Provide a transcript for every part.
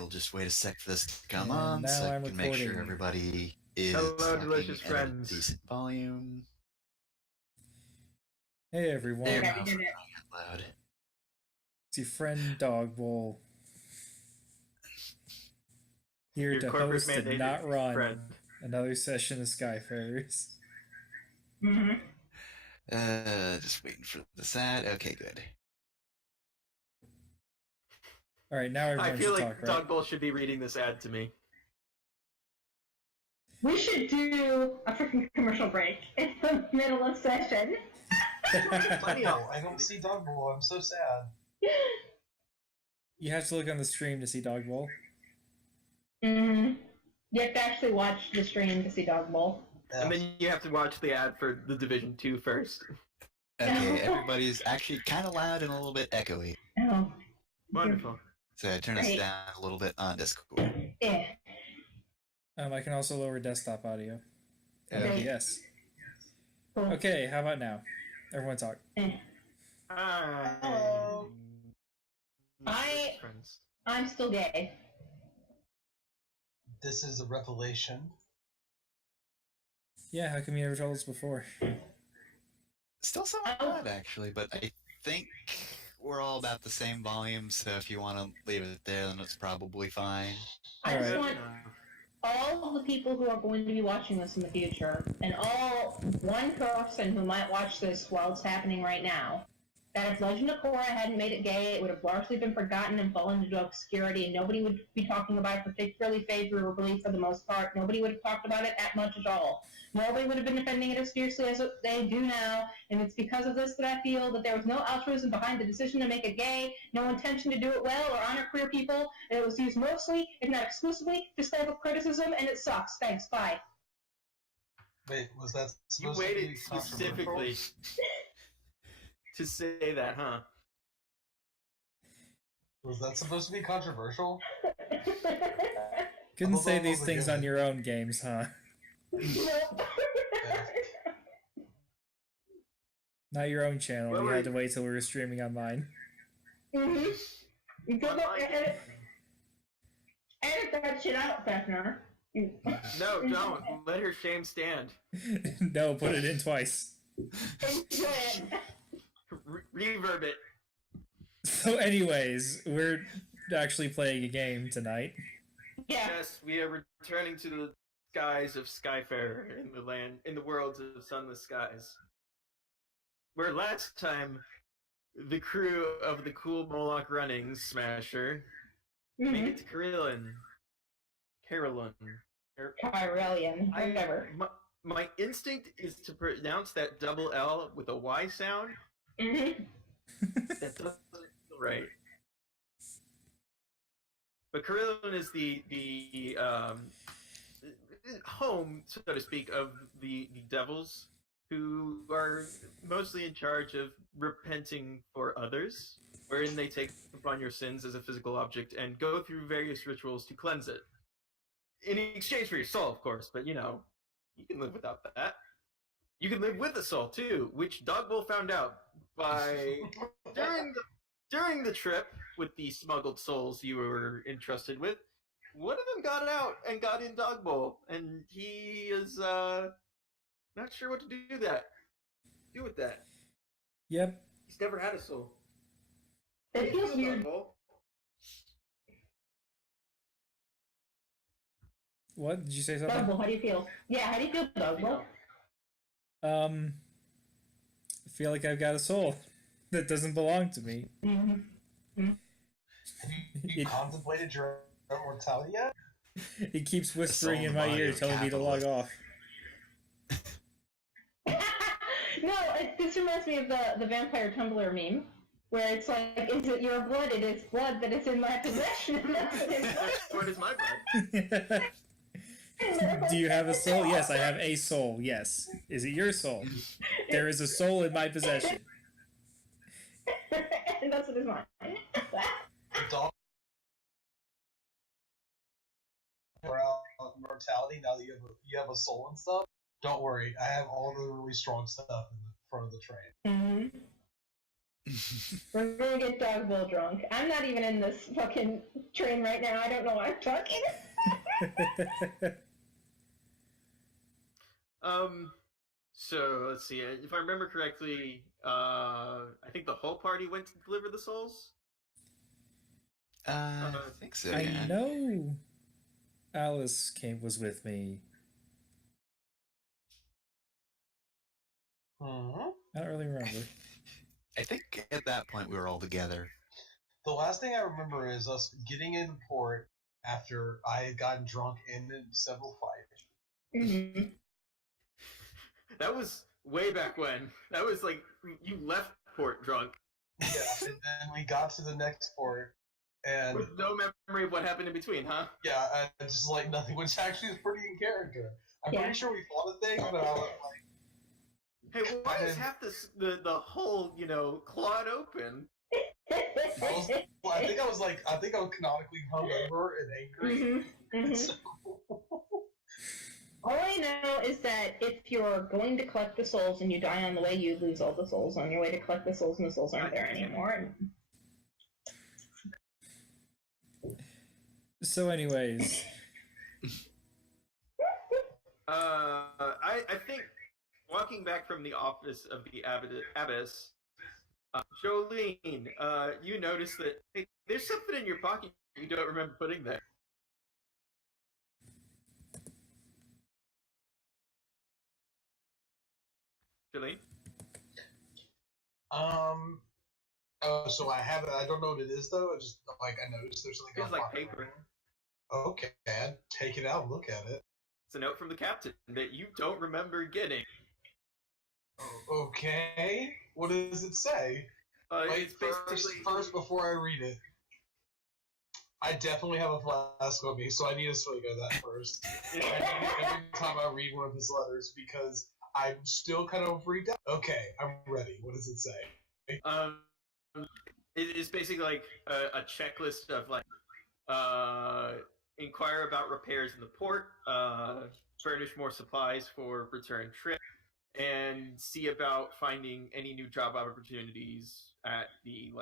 we'll just wait a sec for this to come And on now so I I'm can make sure recording. everybody is Hello, talking delicious at friends. a decent volume. Hey everyone, There, it's now for crying out loud. your friend Dog Bowl. Here Your to corporate host and mandated not run friend. another session of Skyfarers. Just waiting for this ad. Okay, good. Alright, now everyone I feel should like talk, right? Dog Bowl should be reading this ad to me. We should do a freaking commercial break in the middle of session. Funny No, I don't see Dog Bowl. I'm so sad. You have to look on the stream to see Dog Bowl. You have to actually watch the stream to see Dog Bowl. And then you have to watch the ad for the Division 2 first. Okay, everybody's actually kind of loud and a little bit echoey. Oh. Wonderful. So I turn this Great. down a little bit on Discord. Yeah. I can also lower desktop audio. Okay. Yes. Cool. Okay, how about now? Everyone talk. Hi. Hello. Friends. I'm still gay. This is a revelation. Yeah, how come you never told us before? Still somewhat loud, actually, but I think we're all about the same volume, so if you want to leave it there, then it's probably fine. I just Alright. want all of the people who are going to be watching this in the future, and one person who might watch this while it's happening right now, that if Legend of Korra hadn't made it gay, it would have largely been forgotten and fallen into obscurity, and nobody would be talking about it particularly favorably for the most part. Nobody would have talked about it that much at all. Nobody would have been defending it as fiercely as they do now, and it's because of this that I feel that there was no altruism behind the decision to make it gay, no intention to do it well or honor queer people, and it was used mostly, if not exclusively, to stamp up criticism, and it sucks. Thanks, bye. Wait, was that You supposed to waited be specifically to say that, huh? Was that supposed to be controversial? Couldn't Hold say on, these hold on, things give on me- your own games, huh? Not your own channel. Well, We had to wait till we were streaming on mine. You go Online. look, edit that shit out, Bethner. No, don't. Let her shame stand. No, put it in twice. Reverb it. So anyways, we're actually playing a game tonight. Yeah. Yes, we are returning to the skies of Skyfarer in the worlds of sunless skies. Where last time, the crew of the cool Moloch Running Smasher made it to Carillon. Carillion, whatever. My instinct is to pronounce that double L with a Y sound. That doesn't feel right. But Carillon is the home, so to speak, of the devils, who are mostly in charge of repenting for others, wherein they take upon your sins as a physical object and go through various rituals to cleanse it. In exchange for your soul, of course, but you can live without that. You can live with a soul too, which Dog Bowl found out by during the trip with the smuggled souls you were entrusted with. One of them got out and got in Dog Bowl, and he is not sure what to do with that. Yep. He's never had a soul. It feels weird. What? Did you say something? Dogbowl, how do you feel? Yeah, how do you feel, Dogbowl? I feel like I've got a soul that doesn't belong to me. Have you contemplated your own mortality yet? He keeps whispering in soul my and ear, body telling me to log off. No, this reminds me of the vampire Tumblr meme, where it's like, is it your blood? It is blood that is in my possession. What is my blood? Do you have a soul? Yes, I have a soul. Yes. Is it your soul? There is a soul in my possession. And that's what is mine. Dog mortality. Now that you have a soul and stuff, don't worry. I have all the really strong stuff in the front of the train. We're gonna get dog bowl drunk. I'm not even in this fucking train right now. I don't know why I'm talking. So let's see. If I remember correctly, I think the whole party went to deliver the souls. I think so. I Yeah. know Alice was with me. Hmm? I don't really remember. I think at that point we were all together. The last thing I remember is us getting into port after I had gotten drunk in several fights. Mm-hmm. That was way back when. That was like you left port drunk Yeah, and then we got to the next port, and with no memory of what happened in between, huh? yeah, and just like nothing, which actually is pretty in character. I'm Yeah. pretty sure we fought a thing, but I was like, Hey, why is half the whole clawed open? I think I was canonically hungover and angry. Mm-hmm. So- All I know is that if you're going to collect the souls and you die on the way, you lose all the souls on your way to collect the souls, and the souls aren't there anymore. So, anyways, I think walking back from the office of the abbess, Jolene, you notice that hey, there's something in your pocket you don't remember putting there. Jolene? Oh, so I have it. I don't know what it is though. I just I noticed there's something. Feels like paper. Okay, I'd take it out and look at it. It's a note from the captain that you don't remember getting. Okay, what does it say? Wait, It's basically first, before I read it, I definitely have a flask on me, so I need to swig of that first. I need it every time I read one of his letters because I'm still kind of freaked out. Okay, I'm ready. What does it say? It is basically like a checklist of like inquire about repairs in the port, furnish more supplies for return trip, and see about finding any new job opportunities at the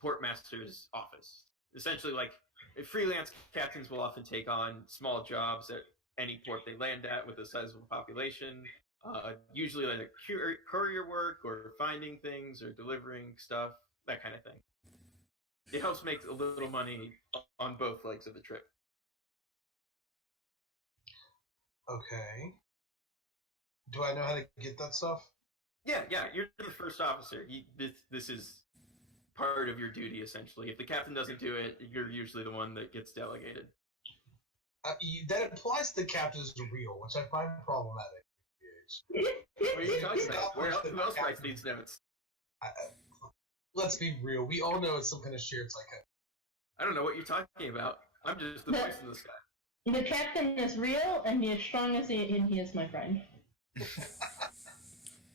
port master's office. Essentially, like freelance captains will often take on small jobs at any port they land at with a sizable population. Usually like courier work or finding things or delivering stuff, that kind of thing. It helps make a little money on both legs of the trip. Okay. Do I know how to get that stuff? Yeah, you're the first officer. This is part of your duty, essentially. If the captain doesn't do it, you're usually the one that gets delegated. That implies the captain's real, which I find problematic. What are you talking about? Who else writes these notes? Let's be real. We all know it's some kind of shared psychosis. I don't know what you're talking about. I'm just the voice in the sky. The captain is real, and he is strong as he is my friend.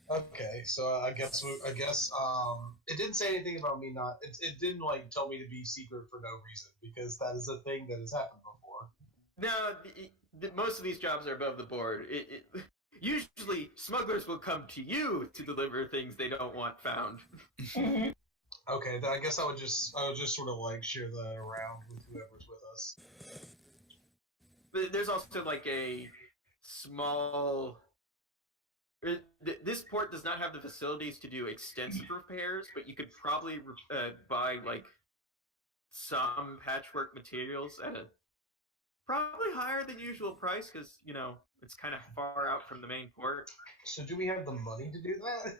Okay, so I guess it didn't say anything about me not. It didn't tell me to be secret for no reason because that is a thing that has happened before. No, most of these jobs are above the board. Usually, smugglers will come to you to deliver things they don't want found. Mm-hmm. Okay, then I guess I would just sort of share that around with whoever's with us. There's also a small. This port does not have the facilities to do extensive repairs, but you could probably buy some patchwork materials at a probably higher than usual price because it's kind of far out from the main port. So do we have the money to do that?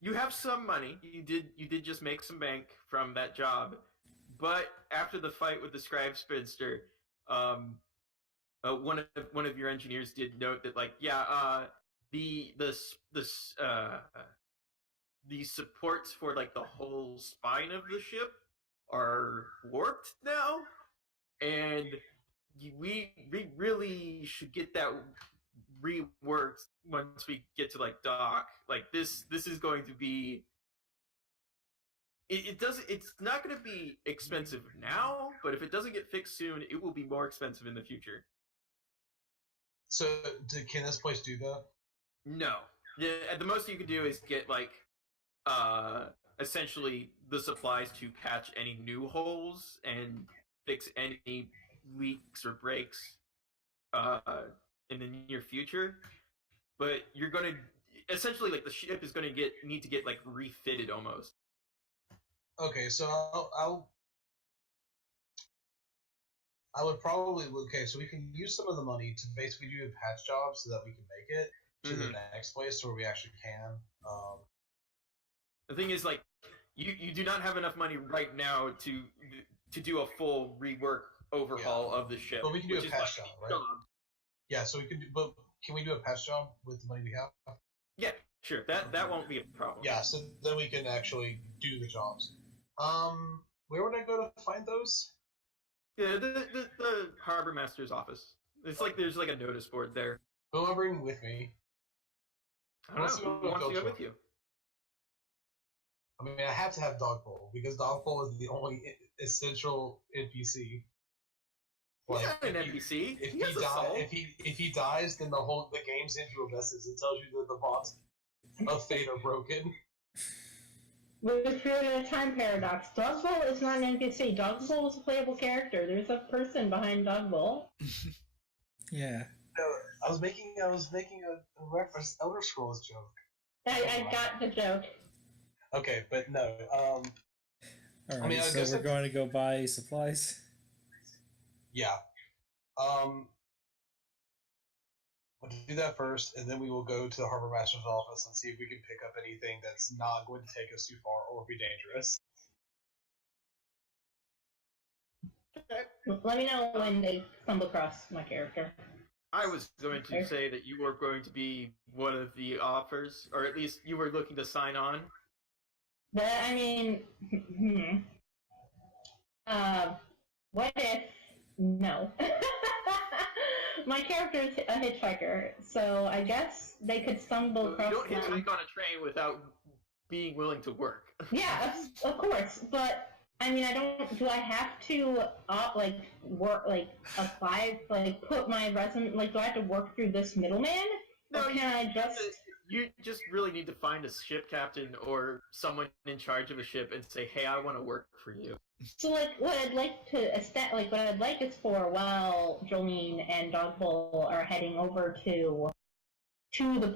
You have some money. You did just make some bank from that job, but after the fight with the scribe spinster, one of your engineers did note that the supports for the whole spine of the ship are warped now, and we really should get that reworked once we get to dock. This is going to be. It's not going to be expensive now, but if it doesn't get fixed soon, it will be more expensive in the future. So can this place do that? No. At the most you can do is get essentially the supplies to patch any new holes and fix any leaks or breaks in the near future. But you're gonna essentially like the ship is gonna need to get like refitted almost. Okay, so I would probably so we can use some of the money to basically do a patch job so that we can make it to the next place where we actually can. The thing is, like, you do not have enough money right now to do a full rework overhaul of the ship. But we can do a which is patch like job, right? Yeah, so we can do. But can we do a patch job with the money we have? Yeah, sure. That won't be a problem. Yeah, so then we can actually do the jobs. Where would I go to find those? Yeah, the harbor master's office. It's like there's like a notice board there. Who am I bringing with me? I don't know. Who wants to go with you? I mean, I have to have Dogpole because Dogpole is the only essential NPC. He's not an NPC. If he has a soul. if he dies, then the game sends you a message and tells you that the bonds of fate are broken. We've created a time paradox. Dogbowl is not an NPC. Dogbowl is a playable character. There's a person behind Dogbowl. Yeah. No, I was making a reference Elder Scrolls joke. I got the joke. Okay, but no. Alright, I mean, so we're going to go buy supplies? Yeah. We'll do that first, and then we will go to the harbor master's office and see if we can pick up anything that's not going to take us too far or be dangerous. Let me know when they stumble across my character. I was going to say that you were going to be one of the offers, or at least you were looking to sign on. But, I mean, what if, no. My character is a hitchhiker, so I guess they could stumble across. You don't hitchhike on a train without being willing to work. Yeah, of course, but I mean, do I have to work, apply, put my resume, do I have to work through this middleman? No, or can I just... You just really need to find a ship captain or someone in charge of a ship and say, "Hey, I want to work for you." So, what I'd like is for while Jolene and Dogbowl are heading over to the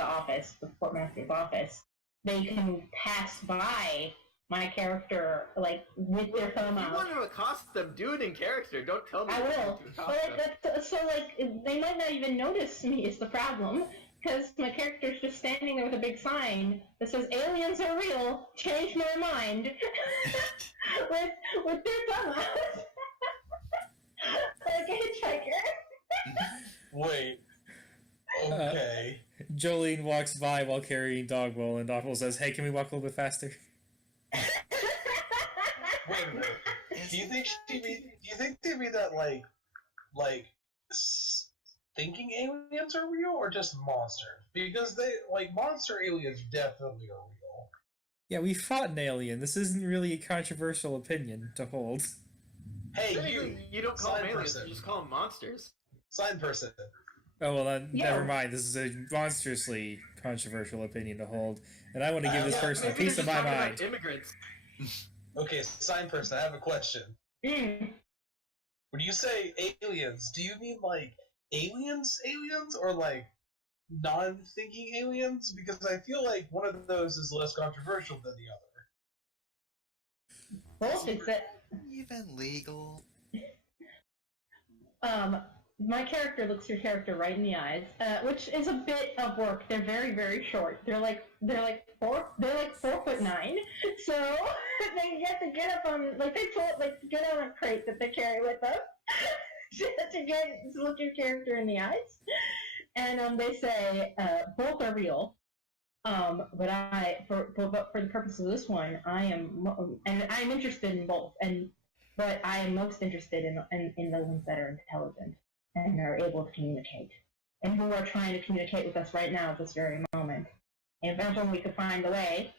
office, the Portmaster's office, they can pass by my character with their thumb out. You want to accost them? Do it in character. Don't tell me. I will. They might not even notice me is the problem. Because my character's just standing there with a big sign that says "Aliens are real. Change my mind." with their thumb out, like a hitchhiker. Wait. Okay. Jolene walks by while carrying Dogbowl, and Dogbowl says, "Hey, can we walk a little bit faster?" Wait a minute. Do you think they'd be that thinking aliens are real or just monsters? Because monster aliens definitely are real. Yeah, we fought an alien. This isn't really a controversial opinion to hold. Hey, you don't call them aliens, person. you just call them monsters. Sign person. Oh, well, then, never mind. This is a monstrously controversial opinion to hold, and I want to give this person a piece of my mind. Immigrants. Okay, sign person, I have a question. When you say aliens, do you mean aliens or non-thinking aliens? Because I feel like one of those is less controversial than the other. Both is it. Even legal. My character looks your character right in the eyes, which is a bit of work. They're very, very short. They're like 4'9", so they get to get up on get on a crate that they carry with them to look your character in the eyes, and they say both are real. But for the purpose of this one, I'm interested in both, but I am most interested in the ones that are intelligent and are able to communicate, and who are trying to communicate with us right now at this very moment. And eventually we could find a way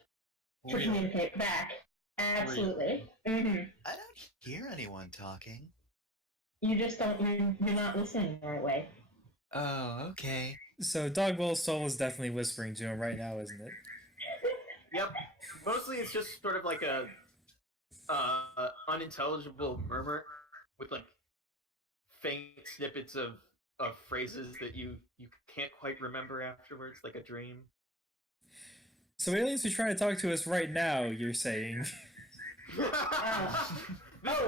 to communicate back. Absolutely. Mm-hmm. I don't hear anyone talking. You just don't, you're not listening the right way. Oh, okay. So Dogbowl's soul is definitely whispering to him right now, isn't it? Yep. Mostly it's just sort of like a unintelligible murmur with like faint snippets of phrases that you can't quite remember afterwards, like a dream. So aliens are trying to talk to us right now, you're saying? These are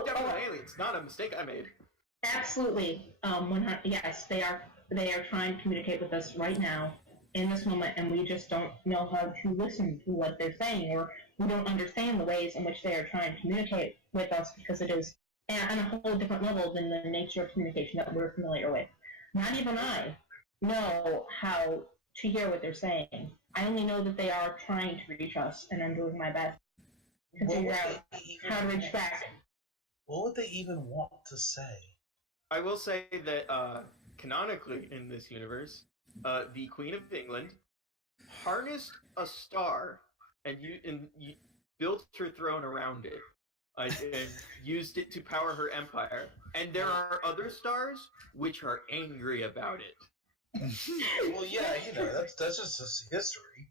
definitely aliens, not a mistake I made. Absolutely. Yes, they are. They are trying to communicate with us right now, in this moment, and we just don't know how to listen to what they're saying, or we don't understand the ways in which they are trying to communicate with us because it is on a whole different level than the nature of communication that we're familiar with. Not even I know how to hear what they're saying. I only know that they are trying to reach us, and I'm doing my best to figure out how to reach back. What would they even want to say? I will say that canonically in this universe, the Queen of England harnessed a star and you built her throne around it, and used it to power her empire. And there are other stars which are angry about it. Well, yeah, that's just history.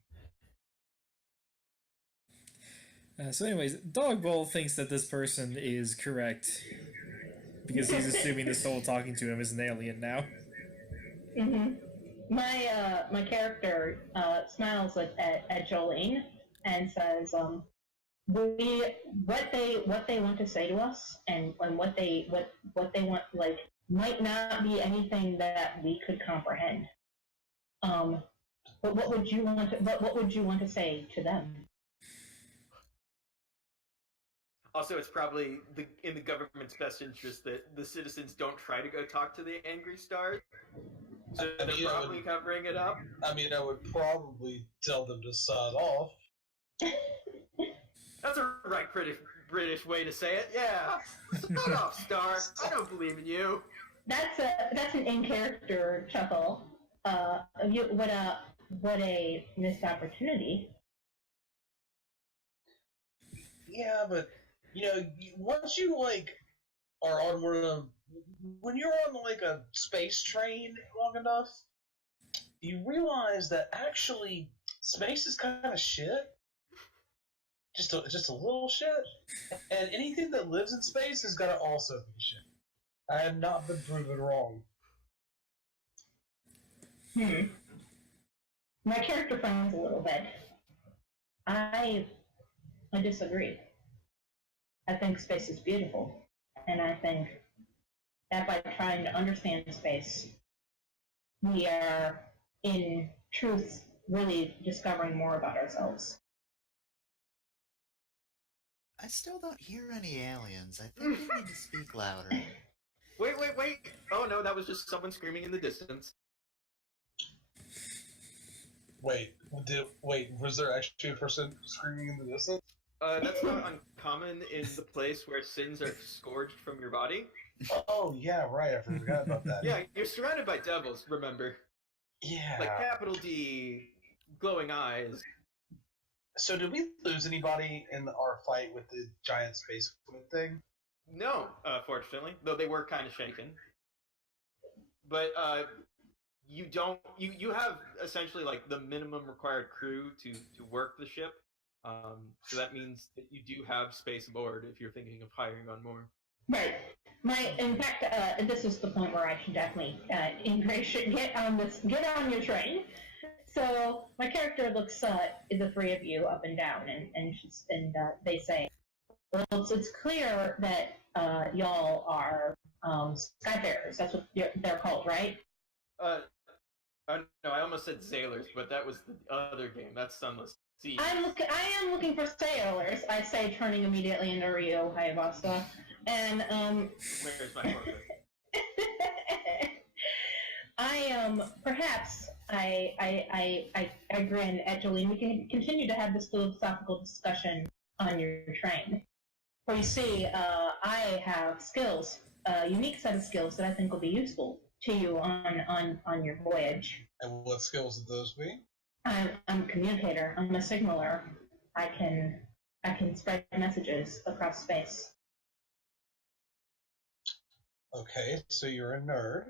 So anyways, Dog Bowl thinks that this person is correct because he's assuming the soul talking to him is an alien now. Mm-hmm. My character smiles at Jolene and says, what they want to say to us and what they want, like, might not be anything that we could comprehend. But what would you want to say to them? Also, it's probably in the government's best interest that the citizens don't try to go talk to the angry stars. So they're probably covering it up. I mean, I would probably tell them to sod off. That's a right British way to say it. Yeah, sod off, Star. I don't believe in you. That's an in-character chuckle. What a missed opportunity. Yeah, but once you are on when you're on like a space train long enough, you realize that actually space is kind of shit. Just a little shit, and anything that lives in space has got to also be shit. I have not been proven wrong. My character frowns a little bit. I disagree. I think space is beautiful, and I think that by trying to understand space, we are, in truth, really discovering more about ourselves. I still don't hear any aliens. I think they need to speak louder. Wait. Oh no, that was just someone screaming in the distance. Wait, was there actually a person screaming in the distance? That's not uncommon in the place where sins are scourged from your body. Oh, yeah, right, I forgot about that. Yeah, you're surrounded by devils, remember? Yeah. Like capital D, glowing eyes. So did we lose anybody in our fight with the giant space squid thing? No, fortunately, though they were kind of shaken. But you have essentially like the minimum required crew to work the ship. So that means that you do have space aboard if you're thinking of hiring on more. Right. In fact, this is the point where I should definitely get on your train. So my character looks the three of you up and down, and they say, well, it's clear that y'all are Skyfarers. That's what they're called, right? No, I almost said sailors, but that was the other game. That's Sunless Sea. I am looking for sailors. I say, turning immediately into Rio Hayabasta, and Where's my portrait? Perhaps I grin at Jolene. We can continue to have this philosophical discussion on your train. For you see, I have skills, a unique set of skills that I think will be useful to you on your voyage. And what skills would those be? I'm a communicator. I'm a signaler. I can spread messages across space. Okay, so you're a nerd.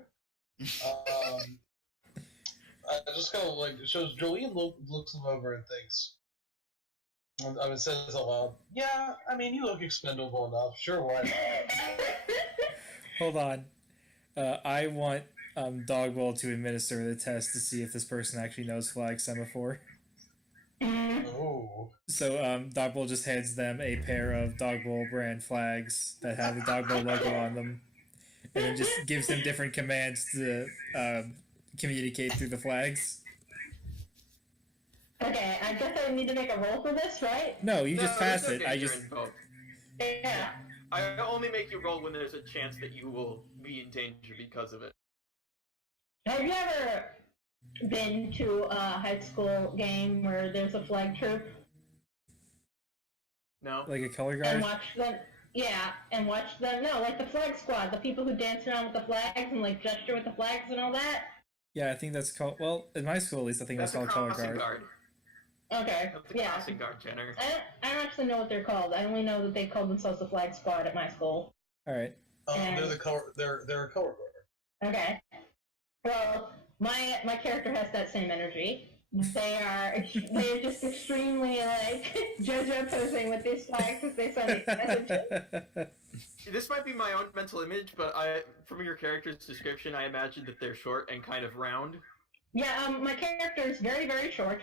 I just kind of shows Jolene looks him over and thinks, I would say this aloud. Yeah, I mean, you look expendable enough. Sure, why not? Hold on. I want Dogbowl to administer the test to see if this person actually knows flag semaphore. Oh. So Dogbowl just hands them a pair of Dogbowl brand flags that have the Dogbowl logo on them, and then just gives them different commands to communicate through the flags. Okay, I guess I need to make a roll for this, right? No, you just pass there's it. no I danger just involved. Yeah. I only make you roll when there's a chance that you will be in danger because of it. Have you ever been to a high school game where there's a flag troop No? like a color and guard. watch them? Yeah, and watch them. No, like the flag squad, the people who dance around with the flags and like gesture with the flags and all that. Yeah, I think that's called. Well, in my school, at least, I think That's that's a called color crossing guard. guard. Okay. That's a Yeah. crossing guard, Jenner. I don't actually know what they're called. I only know that they called themselves the flag squad at my school. All right. They're the color. They're a color guard. Okay. Well, my character has that same energy. They're just extremely like JoJo posing with these flags as they send these messages. This might be my own mental image, but from your character's description, I imagine that they're short and kind of round. Yeah, my character is very, very short,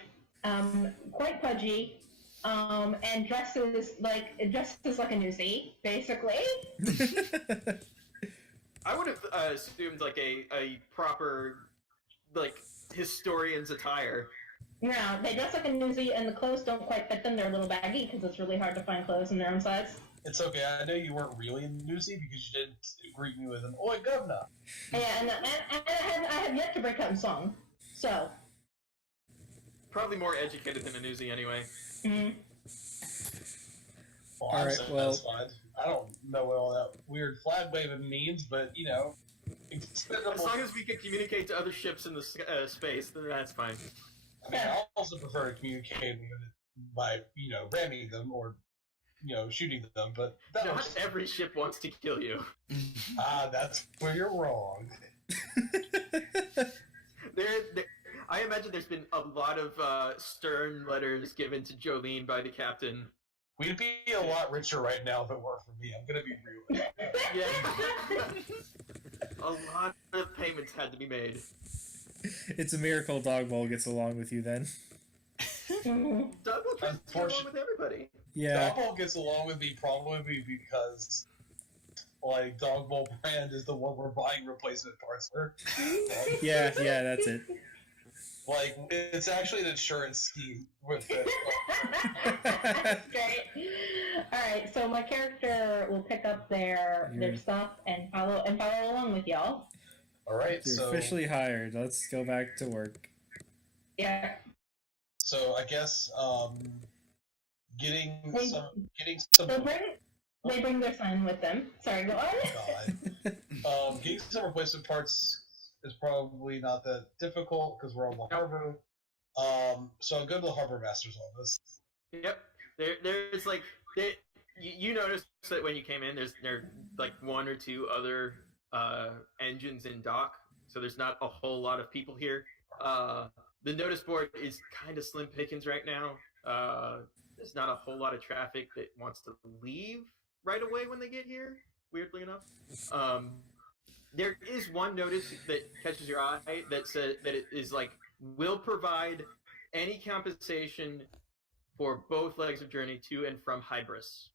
quite pudgy, and dresses like a newsie, basically. I would have assumed like a proper like historian's attire. Yeah, they dress like a newsie, and the clothes don't quite fit them. They're a little baggy because it's really hard to find clothes in their own size. It's okay. I know you weren't really a newsie because you didn't greet me with an "Oi, governor." Yeah, and I have yet to break out in song. So. Probably more educated than a newsie anyway. Mm-hmm. Well, All I'm right, well- satisfied. I don't know what all that weird flag waving means, but you know, As long as we can communicate to other ships in the space, then that's fine. I mean, I also prefer to communicate with it by ramming them or shooting them, but Not every ship wants to kill you. that's where you're wrong. I imagine there's been a lot of stern letters given to Jolene by the captain. We'd be a lot richer right now if it weren't for me. I'm gonna be real. Yeah. A lot of payments had to be made. It's a miracle Dogbowl gets along with you then. Mm-hmm. Doug will try to get along with everybody. Yeah. Dogbowl gets along with me probably because like Dogbowl brand is the one we're buying replacement parts for. Yeah, that's it. Like it's actually an insurance scheme with it. That's great. All right, so my character will pick up their stuff and follow along with y'all. All right, You're so officially hired. Let's go back to work. Yeah. so I guess getting They- some They bring their son with them. Sorry, go on. God. Getting some replacement parts is probably not that difficult because we're on the harbor. So I'll go to the harbor master's office. Yep. There's like you noticed that when you came in, there like one or two other engines in dock, so there's not a whole lot of people here. The notice board is kind of slim pickings right now. There's not a whole lot of traffic that wants to leave right away when they get here. Weirdly enough, there is one notice that catches your eye that says that it is like will provide any compensation for both legs of journey to and from Hybris.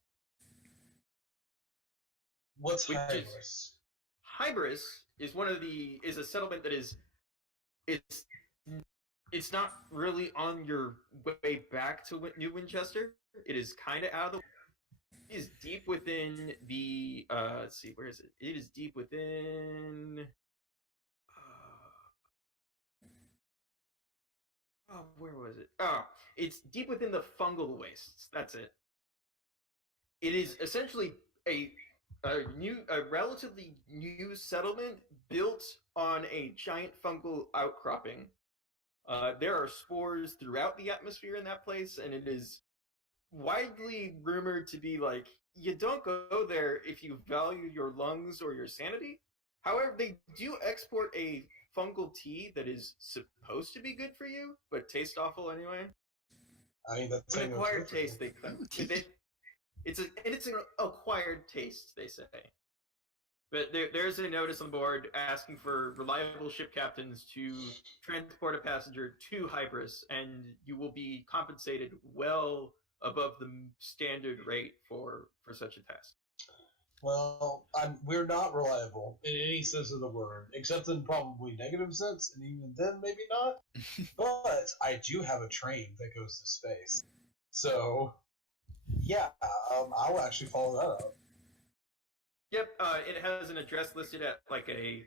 What's Which is- Hybris? Hybris is a settlement that is it's not really on your way back to New Winchester. It is kind of out of the. It is deep within the. Let's see, where is it? It is deep within. Where was it? Oh, it's deep within the fungal wastes. That's it. It is essentially a relatively new settlement built on a giant fungal outcropping. There are spores throughout the atmosphere in that place, and it is widely rumored to be like, you don't go there if you value your lungs or your sanity. However, they do export a fungal tea that is supposed to be good for you, but tastes awful anyway. I mean, that's An how you acquired interpret taste. it. It's an acquired taste. They say. But there's a notice on the board asking for reliable ship captains to transport a passenger to Hybris, and you will be compensated well above the standard rate for such a task. Well, we're not reliable in any sense of the word, except in probably negative sense, and even then, maybe not. But I do have a train that goes to space, so yeah, I will actually follow that up. Yep, it has an address listed at like a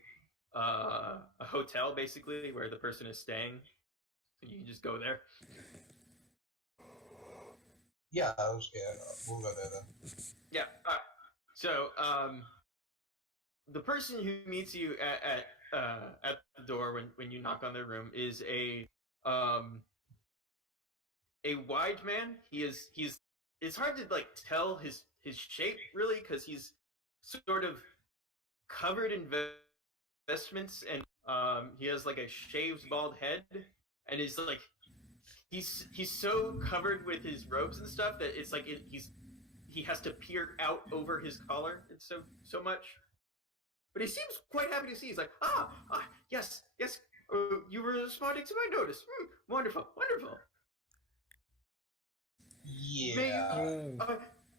hotel, basically, where the person is staying. You can just go there. Yeah, we'll go there then. Yeah. So, the person who meets you at the door when you knock on their room is a wide man. He's it's hard to like tell his shape really because he's sort of covered in vestments and he has like a shaved bald head and is like he's so covered with his robes and stuff that it's like he has to peer out over his collar. It's so much. But he seems quite happy to see. He's like, yes, you were responding to my notice. Wonderful. Yeah.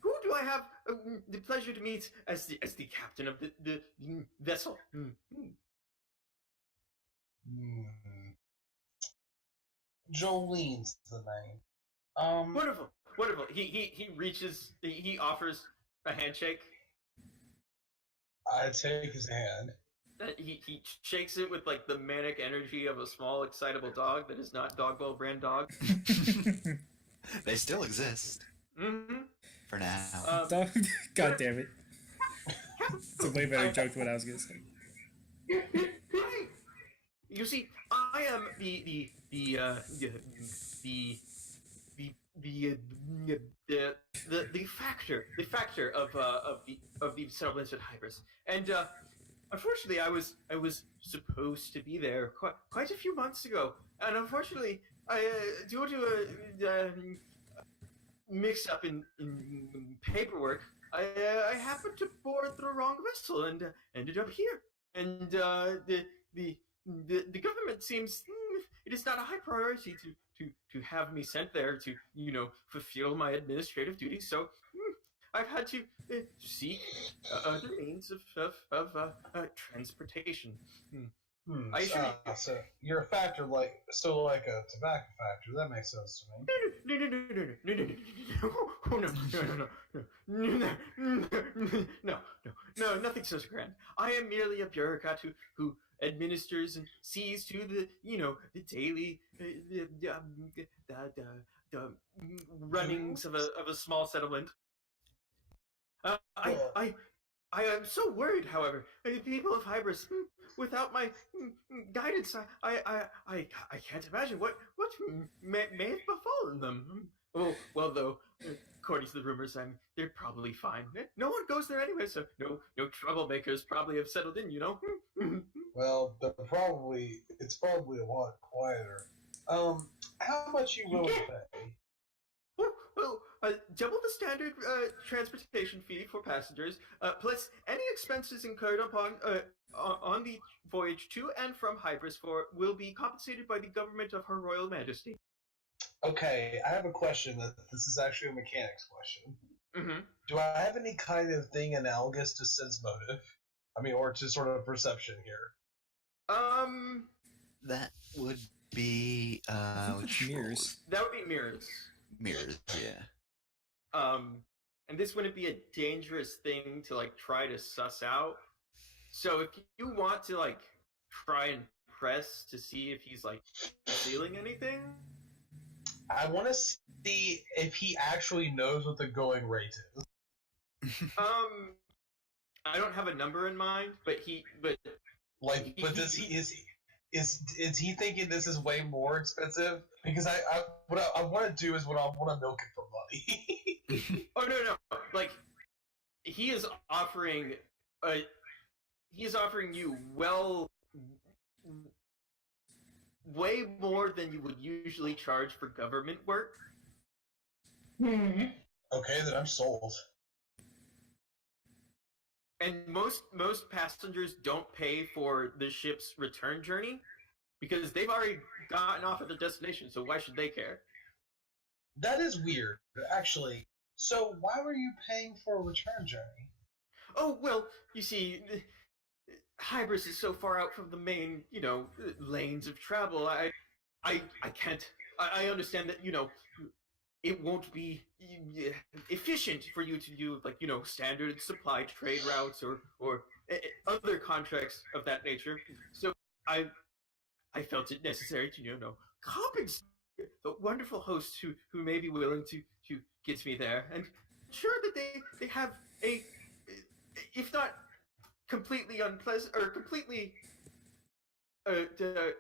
Who do I have the pleasure to meet as the captain of the vessel? Jolene's the name. Wonderful. He reaches. He offers a handshake. I take his hand. He shakes it with like the manic energy of a small, excitable dog that is not Dogwell brand dog. They still exist. Mm-hmm. For now. God damn it. It's a way better joke than what I was going to say. You see, I am the factor of the settlements at Hybris, and unfortunately, I was supposed to be there quite a few months ago, and unfortunately, I due to a mix up in paperwork, I happened to board the wrong vessel and ended up here, and the government seems it is not a high priority to have me sent there to fulfill my administrative duties. So I've had to seek other means of transportation. I assure you. So you're a factor like a tobacco factor. That makes sense to me. No, nothing so grand. I am merely a bureaucrat who administers and sees to the the daily the runnings of a small settlement. I am so worried, however. The people of Hybris, without my guidance, I can't imagine what may have befallen them. Well, though, according to the rumors, they're probably fine. No one goes there anyway, so no troublemakers probably have settled in. Well, it's probably a lot quieter. How much you willing to pay? Well, double the standard transportation fee for passengers, plus any expenses incurred on the voyage to and from Hybris will be compensated by the government of Her Royal Majesty. Okay, I have a question. This is actually a mechanics question. Mm-hmm. Do I have any kind of thing analogous to sense motive? I mean, or to sort of perception here? That would be mirrors. That would be mirrors. Mirrors, yeah. And this wouldn't be a dangerous thing to like try to suss out. So if you want to like try and press to see if he's like stealing anything, I want to see if he actually knows what the going rate is. I don't have a number in mind, but does he is he thinking this is way more expensive? Because what I want to do is I want to milk it for money. Oh no! Like he is offering you way more than you would usually charge for government work. Okay, then I'm sold. And most passengers don't pay for the ship's return journey because they've already gotten off at their destination. So why should they care? That is weird, actually. So why were you paying for a return journey? Oh well, you see, Hybris is so far out from the main, lanes of travel. I can't. I understand that it won't be efficient for you to do like standard supply trade routes or other contracts of that nature. So I felt it necessary to compensate the wonderful hosts who may be willing to get me there, and sure that they have a, if not completely unpleasant or completely to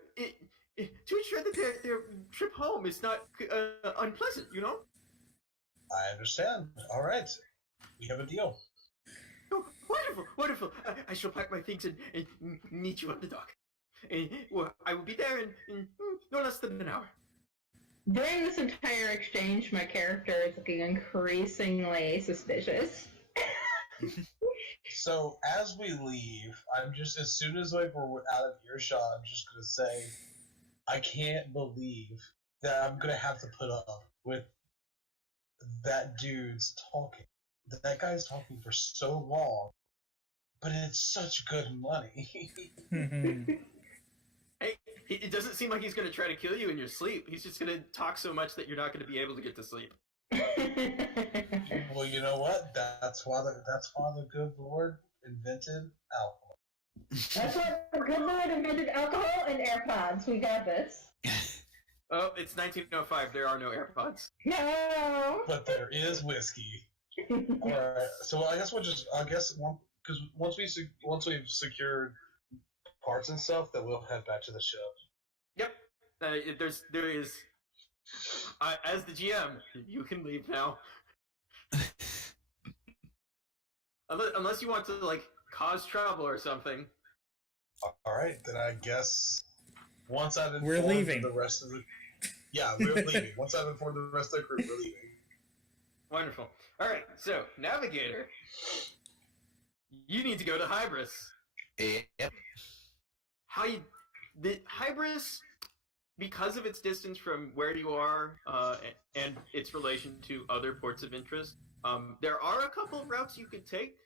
ensure that their trip home is not unpleasant. I understand. All right, we have a deal. Oh, wonderful, wonderful. I shall pack my things and meet you at the dock. Well, I will be there in no less than an hour. During this entire exchange, my character is looking increasingly suspicious. So as we leave, I'm just as soon as like we're out of earshot, I'm just gonna say, I can't believe that I'm gonna have to put up with that dude's talking. That guy's talking for so long, but it's such good money. Hey, it doesn't seem like he's going to try to kill you in your sleep. He's just going to talk so much that you're not going to be able to get to sleep. Well, you know what? That's why the good Lord invented alcohol. That's what the good Lord invented alcohol and AirPods. We got this. Oh, it's 1905. There are no AirPods. No. But there is whiskey. All right. So I guess because once we've secured parts and stuff, that we'll head back to the ship. Yep. There is. As the GM, you can leave now. Unless you want to like cause trouble or something. All right, then I guess once I've We're informed leaving. the rest of the we're leaving. Once I've informed the rest of the crew, we're leaving. Wonderful. All right. So, Navigator, you need to go to Hybris. Yep. The Hybris, because of its distance from where you are and its relation to other ports of interest, there are a couple of routes you could take,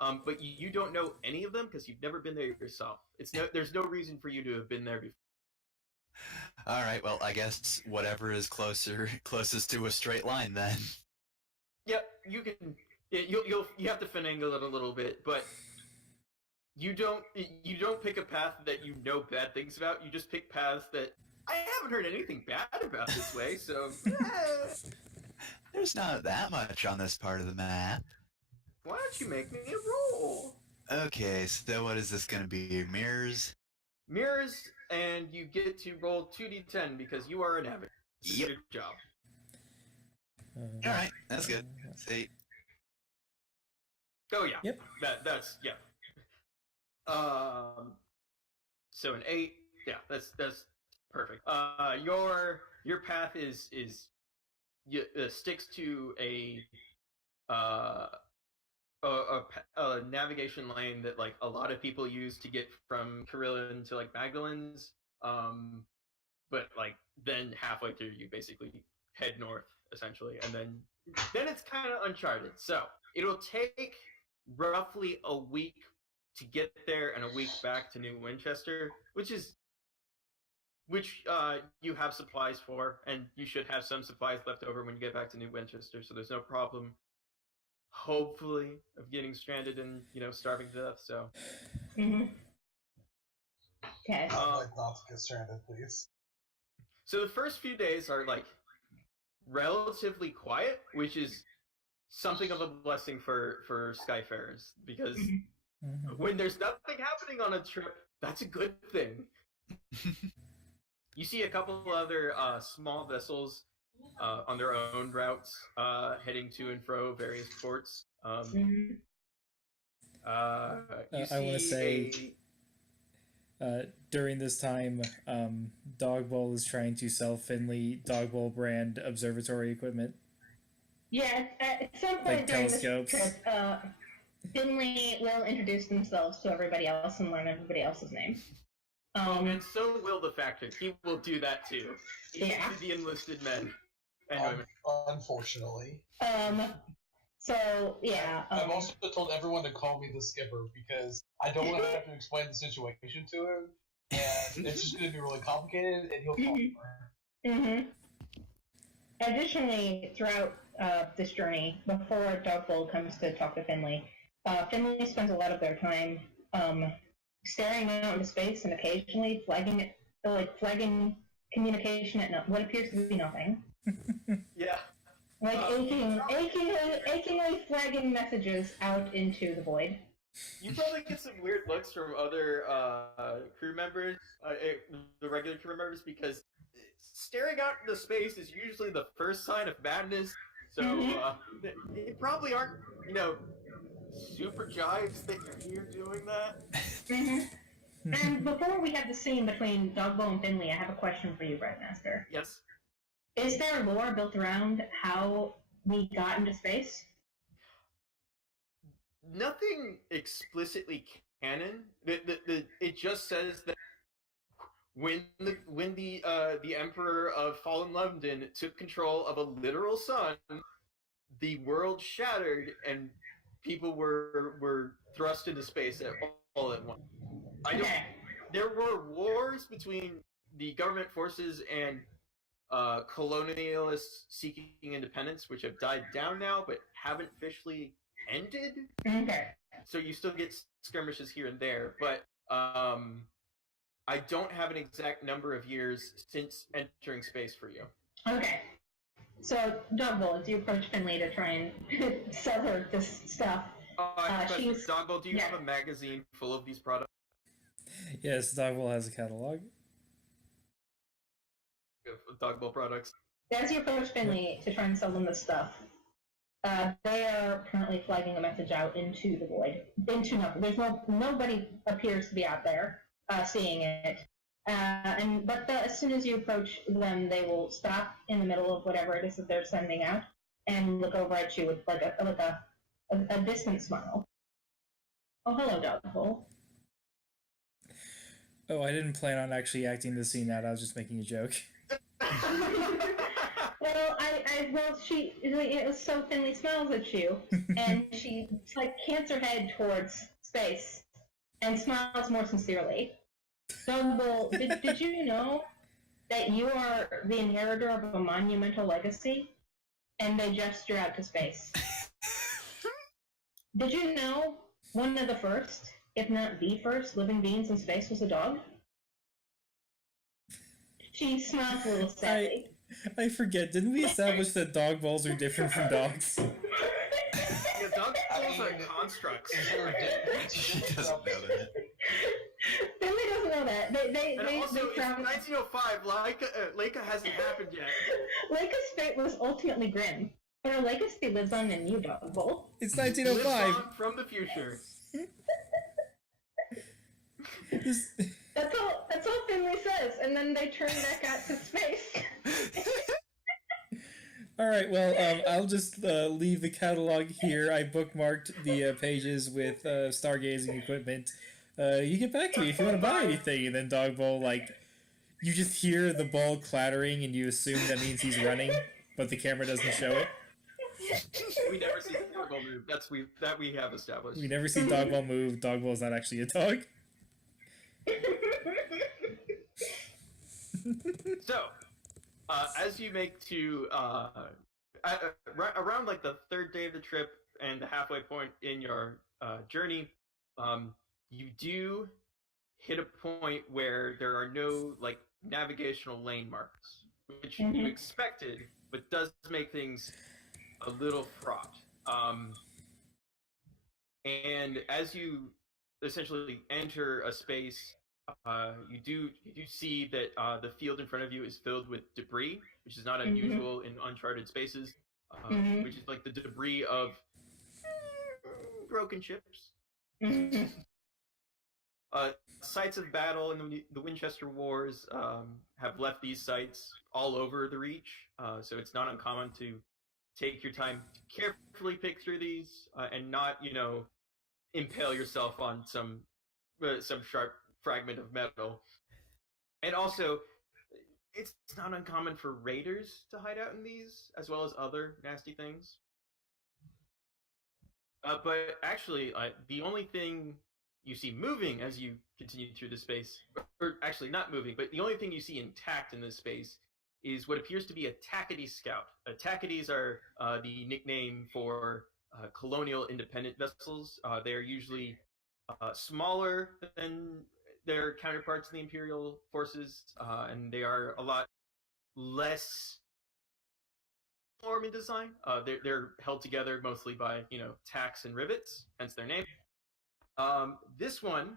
but you don't know any of them because you've never been there yourself. There's no reason for you to have been there before. All right. Well, I guess whatever is closest to a straight line then. Yep, you can. You have to finagle it a little bit, but you don't pick a path that you know bad things about. You just pick paths that I haven't heard anything bad about this way. So There's not that much on this part of the map. why don't you make me a roll? Okay, so what is this going to be? Mirrors? Mirrors, and you get to roll 2d10 because you are a navigator. Yep. Good job. All right, that's good. See. Oh yeah. Yep. That's yeah. So an 8. Yeah, that's perfect. Your path is sticks to a navigation lane that like a lot of people use to get from Carillion to like Magdalene's. But like then halfway through you basically head north essentially, and then it's kind of uncharted. So it'll take roughly a week to get there and a week back to New Winchester, which you have supplies for, and you should have some supplies left over when you get back to New Winchester. So there's no problem, hopefully, of getting stranded and starving to death. So. Mm-hmm. Okay. I'd like not to get stranded, please. So the first few days are like relatively quiet, which is something of a blessing for Skyfarers, because when there's nothing happening on a trip, that's a good thing. You see a couple other small vessels on their own routes heading to and fro various ports. You I want to say during this time, Dog Bowl is trying to sell Finley Dog Bowl brand observatory equipment. Yeah, at some point Like during this telescopes. trip, Finley will introduce themselves to everybody else and learn everybody else's name. And so will the Factor. He will do that too. Yeah. To the enlisted men and women. Unfortunately. So yeah. I've also told everyone to call me the skipper because I don't want to have to explain the situation to him, and it's just going to be really complicated, and he'll fall apart. Additionally, throughout this journey, before Dogbold comes to talk to Finley, Finley spends a lot of their time staring out into space and occasionally flagging communication at what appears to be nothing. Yeah. Like achingly flagging messages out into the void. You probably get some weird looks from other crew members, the regular crew members, because staring out into space is usually the first sign of madness. So they probably aren't, super jives that you're here doing that. And before we have the scene between Dogbo and Finley, I have a question for you, Breadmaster. Yes. Is there lore built around how we got into space? Nothing explicitly canon. It just says that when the Emperor of Fallen London took control of a literal sun, the world shattered and people were thrust into space all at once. There were wars between the government forces and colonialists seeking independence, which have died down now, but haven't officially ended. Okay. So you still get skirmishes here and there, but I don't have an exact number of years since entering space for you. Okay. So, Dogbold, you approach Finley to try and sell her this stuff. Dogbold, do you have a magazine full of these products? Yes, Dogbold has a catalog. Dogbold products. As you approach Finley to try and sell them this stuff, they are currently flagging a message out into the void. Into nothing. Nobody appears to be out there seeing it. But as soon as you approach them, they will stop in the middle of whatever it is that they're sending out and look over at you with a distant smile. Oh, hello, Dogbold. Oh, I didn't plan on actually acting the scene out. I was just making a joke. Well, so Finley smiles at you, and she cants her head towards space and smiles more sincerely. Dogbold, did you know that you are the inheritor of a monumental legacy? And they gesture out to space. Did you know one of the first, if not the first, living beings in space was a dog? She smiles a little sadly. I forget, didn't we establish that dog balls are different from dogs? Yeah, dog balls are constructs. She doesn't know that. Finley doesn't know that. It's 1905. Leica hasn't happened yet. Leica's fate was ultimately grim, but her legacy lives on in you, Dogbold. It's Lives 1905. on from the future. That's all Finley says, and then they turn back out to space. Alright, well, I'll just leave the catalog here. I bookmarked the pages with stargazing equipment. You get back to me if you want to buy anything. And then Dogbowl, you just hear the ball clattering and you assume that means he's running, but the camera doesn't show it. We never see Dogball move. That we have established. We never see Dogball move. Dogball's not actually a dog. So, as you make to around the third day of the trip and the halfway point in your journey, you do hit a point where there are no navigational lane marks, which you expected, but does make things a little fraught. And as you essentially enter a space, you do see that the field in front of you is filled with debris, which is not unusual in uncharted spaces, which is the debris of broken ships. Sites of battle in the Winchester Wars have left these sites all over the Reach, so it's not uncommon to take your time to carefully pick through these and not, impale yourself on some sharp fragment of metal. And also, it's not uncommon for raiders to hide out in these, as well as other nasty things. But actually, the only thing you see moving as you continue through the space, or actually not moving, but the only thing you see intact in this space is what appears to be a Tackety scout. Tacketies are the nickname for colonial independent vessels. They are usually smaller than their counterparts in the Imperial forces, and they are a lot less form in design. They're held together mostly by tacks and rivets, hence their name. This one,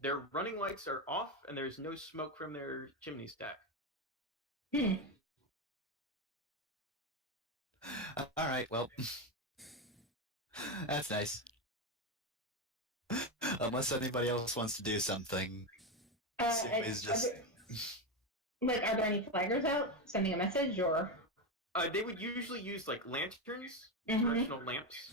their running lights are off, and there's no smoke from their chimney stack. All right, well, that's nice. Unless anybody else wants to do something, is just. Are there any flaggers out sending a message or? They would usually use lanterns, Mhm. directional lamps.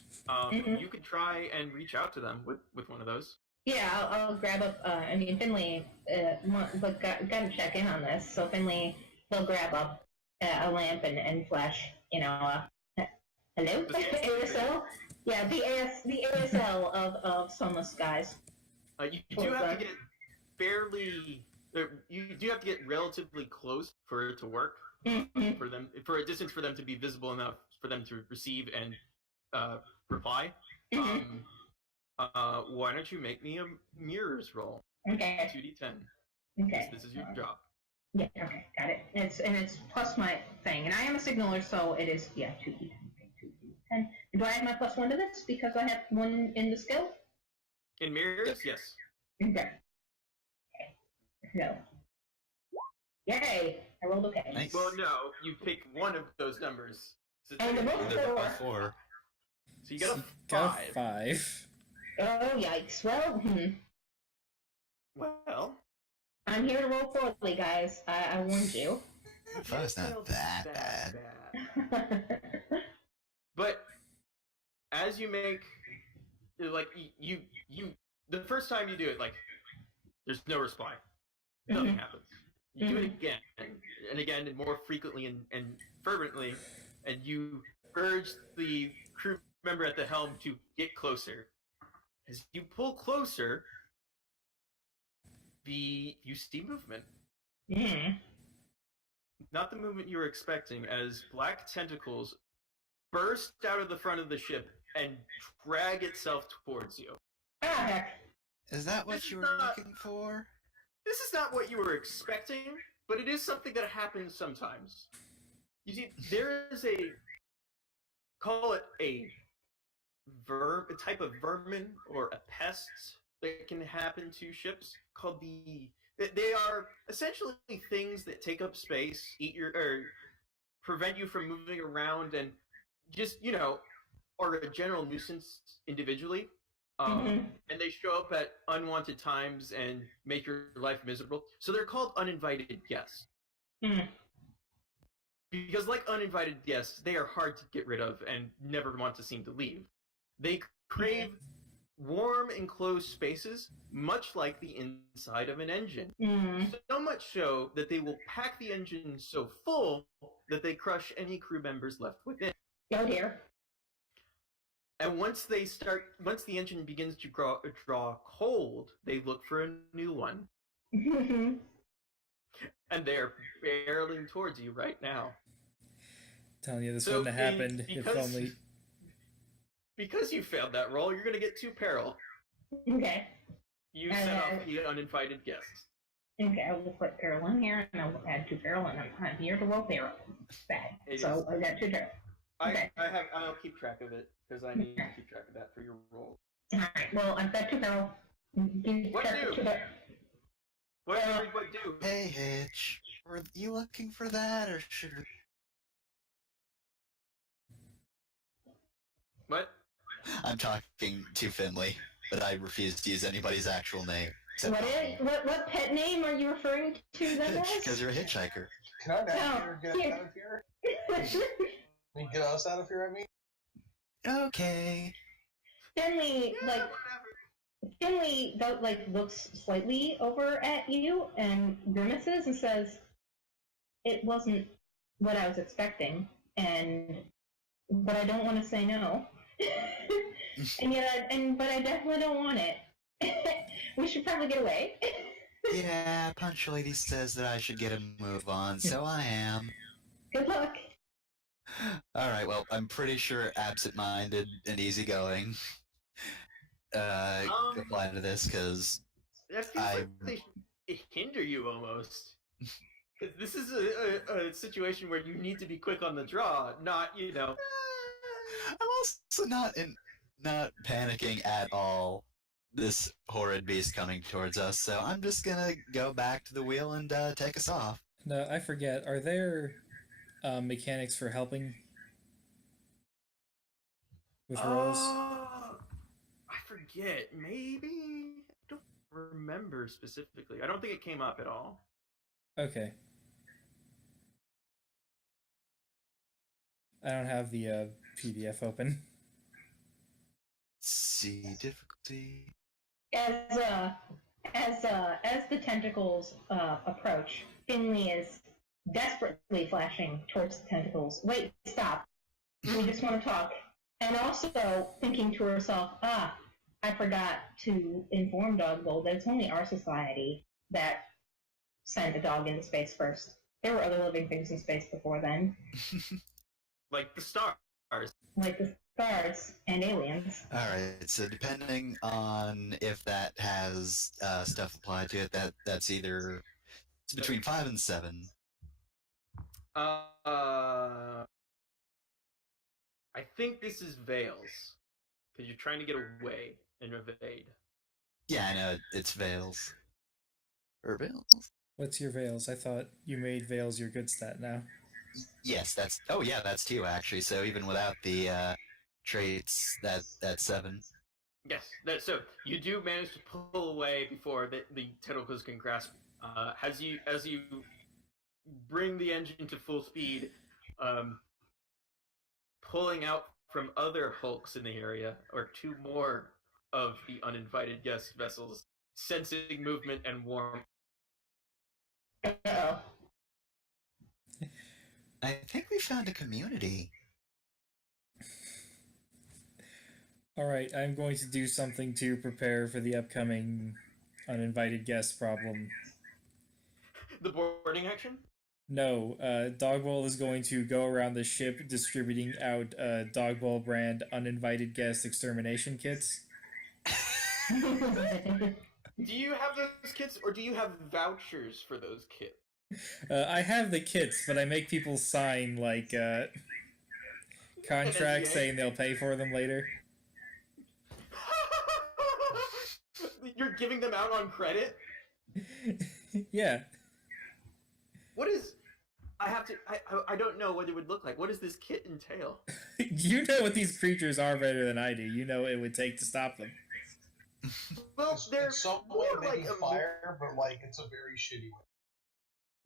You could try and reach out to them with one of those. Yeah, I'll grab up. Finley, got to check in on this. So Finley, he'll grab up a lamp and flash. Hello, ASL. Yeah, the ASL of Sunless Skies. You do have to get you do have to get relatively close for it to work. Mm-hmm. For a distance for them to be visible enough for them to receive and reply. Mm-hmm. Why don't you make me a mirrors roll? Okay. 2d10. Okay. This is your job. Yeah. Okay. Got it. It's plus my thing, and I am a signaler, so it is 2d10. 2d10. Do I have my +1 to this because I have 1 in the skill? In mirrors, yes. Okay. No. Yay! I rolled okay. Nice. Well, no, you pick one of those numbers. So And the both They're by 4. 4. So you got a 5. Got a 5. Oh, yikes. Well, Well, I'm here to roll poorly, guys. I warned you. Five's not that bad. But as you make, you the first time you do it, there's no reply. Nothing happens. You do it again and again and more frequently and fervently, and you urge the crew member at the helm to get closer. As you pull closer, you see movement. Not the movement you were expecting, as black tentacles burst out of the front of the ship and drag itself towards you. Ah, heck. Is that what This you is were not- looking for? This is not what you were expecting, but it is something that happens sometimes. You see, there is call it a type of vermin or a pest that can happen to ships called they are essentially things that take up space, prevent you from moving around, and just, are a general nuisance individually. And they show up at unwanted times and make your life miserable. So they're called uninvited guests. Because like uninvited guests, they are hard to get rid of and never want to seem to leave. They crave warm, enclosed spaces, much like the inside of an engine. So much so that they will pack the engine so full that they crush any crew members left within. Oh dear. And once the engine begins to draw cold, they look for a new one. And they're barreling towards you right now. Telling you this So, wouldn't have happened if only. Because you failed that roll, you're going to get 2 peril. Okay. You set off the uninvited guests. Okay, I'll just put peril in here, and I'll add 2 peril, and I'm here to roll peril. Bad. So I got 2 peril. Okay. I'll keep track of it, because I need to keep track of that for your roll. Alright, well, I've got 2 peril. What do? What did everybody do? Hey, Hitch. Were you looking for that, or should we... What? I'm talking to Finley, but I refuse to use anybody's actual name. What pet name are you referring to then Hitch, as? because you're a hitchhiker. Can I No, get here. out of here? Get us out of here, I mean. Okay. Finley, Yeah, whatever. looks slightly over at you and grimaces and says, "It wasn't what I was expecting, but I don't want to say no, but I definitely don't want it. We should probably get away." Yeah, Punch Lady says that I should get a move on, so I am. Good luck. Alright, well, I'm pretty sure absent-minded and easygoing apply to this, because That feels like they should hinder you almost. 'Cause this is a situation where you need to be quick on the draw, not, I'm also not panicking at all. This horrid beast coming towards us, so I'm just gonna go back to the wheel and take us off. No, I forget. Are there mechanics for helping with rolls? I forget. Maybe? I don't remember specifically. I don't think it came up at all. Okay. I don't have the PDF open. See difficulty. As the tentacles approach, Finley is desperately flashing towards the tentacles. Wait, stop. We just want to talk. And also thinking to herself, I forgot to inform Dog Bowl that it's only our society that sent a dog into space first. There were other living things in space before then. Like the stars. Like the stars and aliens. Alright, so depending on if that has stuff applied to it, that's either it's between 5 and 7. I think this is Veils. Because you're trying to get away and evade. Yeah, I know, it's Veils. Or Veils? What's your Veils? I thought you made Veils your good stat now. Yes, that's... Oh yeah, that's 2 actually, so even without the traits, that's 7. Yes, so you do manage to pull away before the tentacles can grasp. As you bring the engine to full speed, pulling out from other hulks in the area, or 2 more of the uninvited guest vessels, sensing movement and warmth. Uh-oh. I think we found a community. Alright, I'm going to do something to prepare for the upcoming uninvited guest problem. The boarding action? No, Dog Bowl is going to go around the ship distributing out Dog Bowl brand uninvited guest extermination kits. Do you have those kits, or do you have vouchers for those kits? I have the kits, but I make people sign, like, contracts saying they'll pay for them later. You're giving them out on credit? Yeah. What is... I don't know what it would look like. What does this kit entail? You know what these creatures are better than I do. You know what it would take to stop them. Well, they're It's some way more like making fire, but like it's a very shitty way.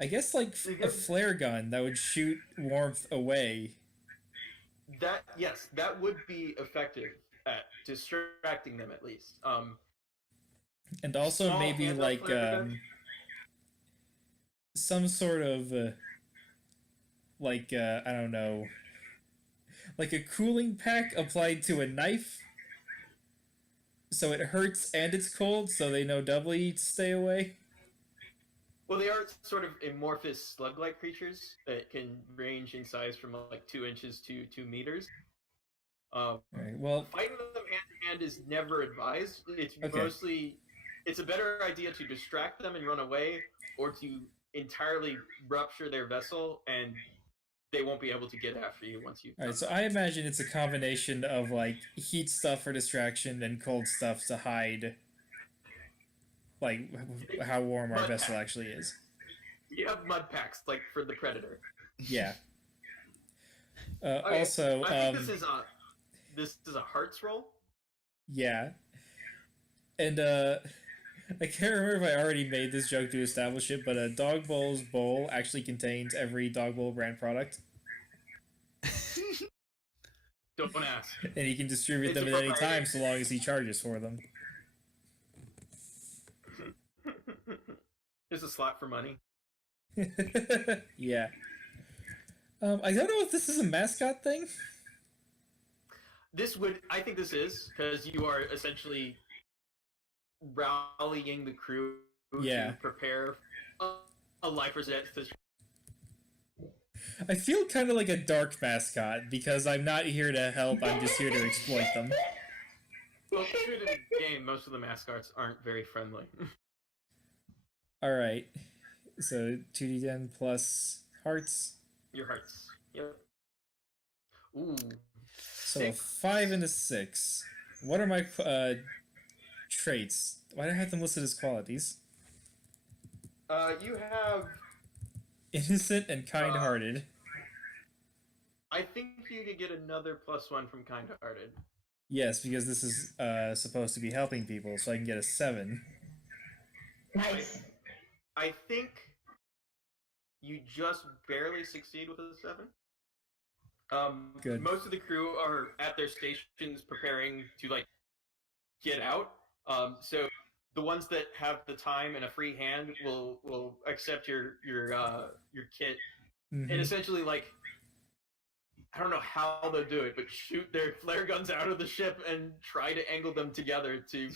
I guess, like, a flare gun that would shoot warmth away. Yes, that would be effective at distracting them at least. And also Small maybe, handheld like, flare gun? some sort of, I don't know, like a cooling pack applied to a knife, so it hurts and it's cold, so they know doubly to stay away. Well, they are sort of amorphous slug-like creatures that can range in size from like 2 inches to 2 meters. Alright, well, Fighting them hand to hand is never advised. It's Okay. mostly, it's a better idea to distract them and run away, or to entirely rupture their vessel, and they won't be able to get after you once you. alright, so I imagine it's a combination of, like, heat stuff for distraction and cold stuff to hide, like, how warm our vessel actually is. You have mud packs, like for the predator. Yeah. Okay, Also, I think this is a hearts roll. yeah. And, I can't remember if I already made this joke to establish it, but Dog Bowl's bowl actually contains every Dog Bowl brand product. Don't ask. And he can distribute It's them a at any proprietary. time so long as he charges for them. There's a slot for money. Yeah. I don't know if this is a mascot thing. I think this is, because you are essentially rallying the crew Yeah. to prepare a life or death situation. I feel kind of like a dark mascot because I'm not here to help, I'm just here to exploit them. Well, true to the game, most of the mascots aren't very friendly. Alright. So 2d10 plus hearts. Your hearts. Yep. Ooh. So a 5 and a 6. What are my traits? Why do I have them listed as qualities? You have. Innocent and kind-hearted. I think you could get another +1 from kind-hearted. Yes, because this is supposed to be helping people, so I can get a 7. Nice. I think you just barely succeed with a 7. Good. Most of the crew are at their stations preparing to get out. So the ones that have the time and a free hand will accept your kit Mm-hmm. and essentially I don't know how they'll do it, but shoot their flare guns out of the ship and try to angle them together to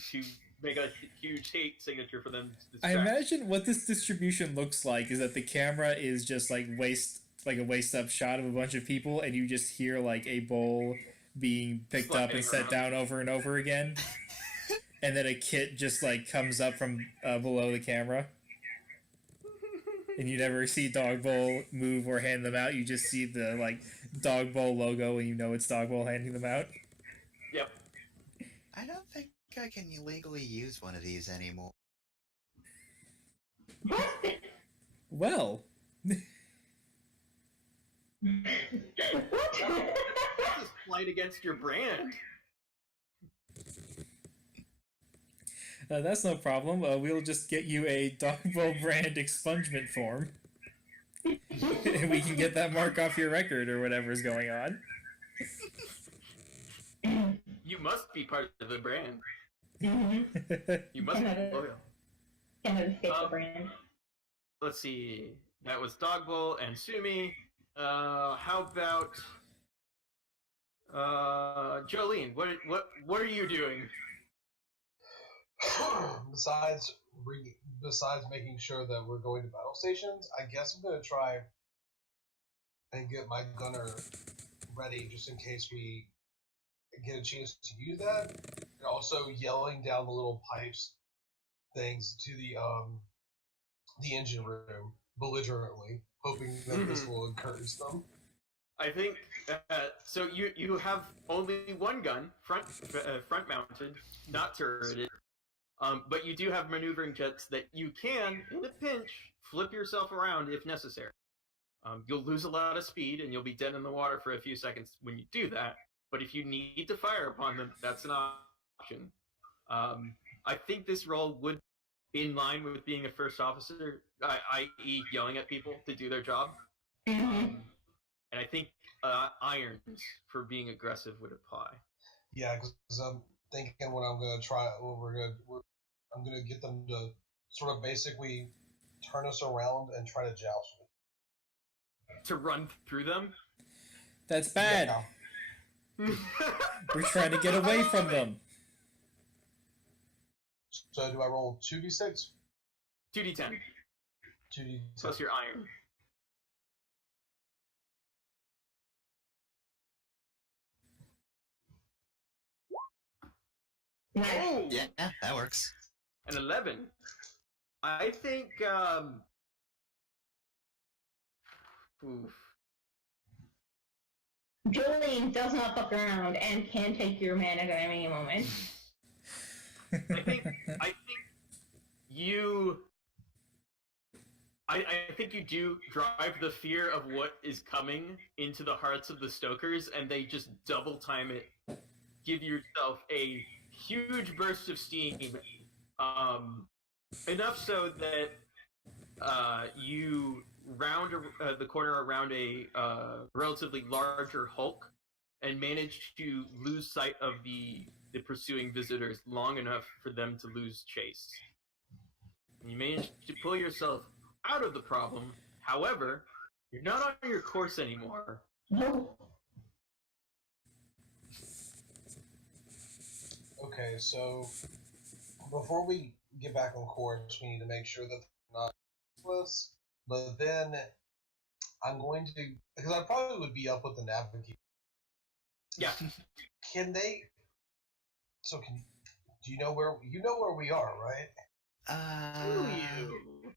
make a huge hate signature for them to I distract. imagine what this distribution looks like is that the camera is just a waist up shot of a bunch of people, and you just hear a bowl being picked up and set down over and over again, and then a kit just comes up from below the camera, and you never see Dog Bowl move or hand them out. You just see the Dog Bowl logo, and you know it's Dog Bowl handing them out. Yep. I don't think I can legally use one of these anymore. Well. What? This is flight against your brand. That's no problem. We'll just get you a Dog Bowl brand expungement form. And we can get that mark off your record or whatever's going on. You must be part of the brand. Mm-hmm. You must be loyal. Can't escape the brand. Let's see. That was Dog Bowl and Sumi. How about Jolene? What are you doing? Besides making sure that we're going to battle stations, I guess I'm gonna try and get my gunner ready just in case we get a chance to use that. And also yelling down the little pipes things to the engine room belligerently, hoping that this will encourage them. I think so. You have only one gun, front mounted, not turreted. But you do have maneuvering jets that you can, in a pinch, flip yourself around if necessary. You'll lose a lot of speed and you'll be dead in the water for a few seconds when you do that. But if you need to fire upon them, that's an option. I think this role would be in line with being a first officer, i.e. yelling at people to do their job. And I think irons for being aggressive would apply. Yeah, because I'm thinking what I'm gonna try. I'm gonna get them to sort of basically turn us around and try to joust with. To run through them? That's bad. Yeah. We're trying to get away from them. So do I roll 2d6? 2d10 2d10 plus your iron. Oh, Yeah, that works. an 11. I think. Oof. Jolene does not fuck around and can take your man at any moment. I think you. I think you do drive the fear of what is coming into the hearts of the Stokers, and they just double time it. Give yourself a huge burst of steam, enough so that you round the corner around a relatively larger hulk and manage to lose sight of the pursuing visitors long enough for them to lose chase. You manage to pull yourself out of the problem. However, you're not on your course anymore. No. Okay, so before we get back on course, we need to make sure that they're not useless. But then I'm going to, because I probably would be up with the navigation. Yeah. Can they? So do you know where we are, right? Do you?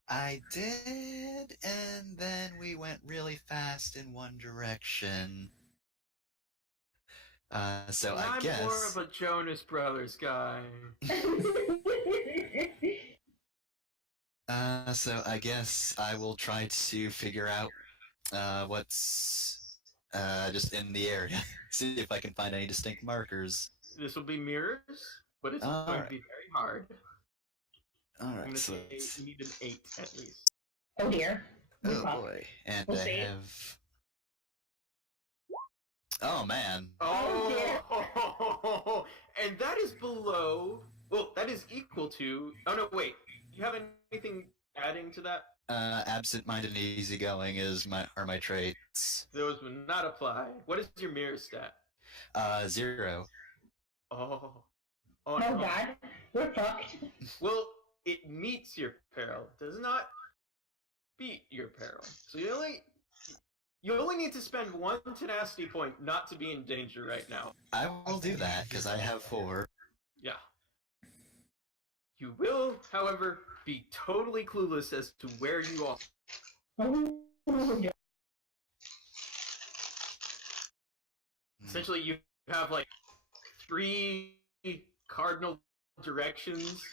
I did, and then we went really fast in one direction. So I I'm guess. more of a Jonas Brothers guy. So I guess I will try to figure out what's just in the area. See if I can find any distinct markers. This will be mirrors, but it's All going right. to be very hard. All I'm going right, to so say you need an 8 at least. Oh dear. oh boy, and We'll I see. have. Oh man. Oh, and that is below. Well, that is equal to. Oh no, wait. You have anything adding to that? Absent-minded and easygoing are my traits. Those would not apply. What is your mirror stat? 0. Oh Oh no. god. We're fucked. Well, it meets your peril. Does not beat your peril. So you only need to spend 1 tenacity point not to be in danger right now. I will do that because I have 4. Yeah. You will, however, be totally clueless as to where you are. Oh dear. Essentially, you have like 3 cardinal directions.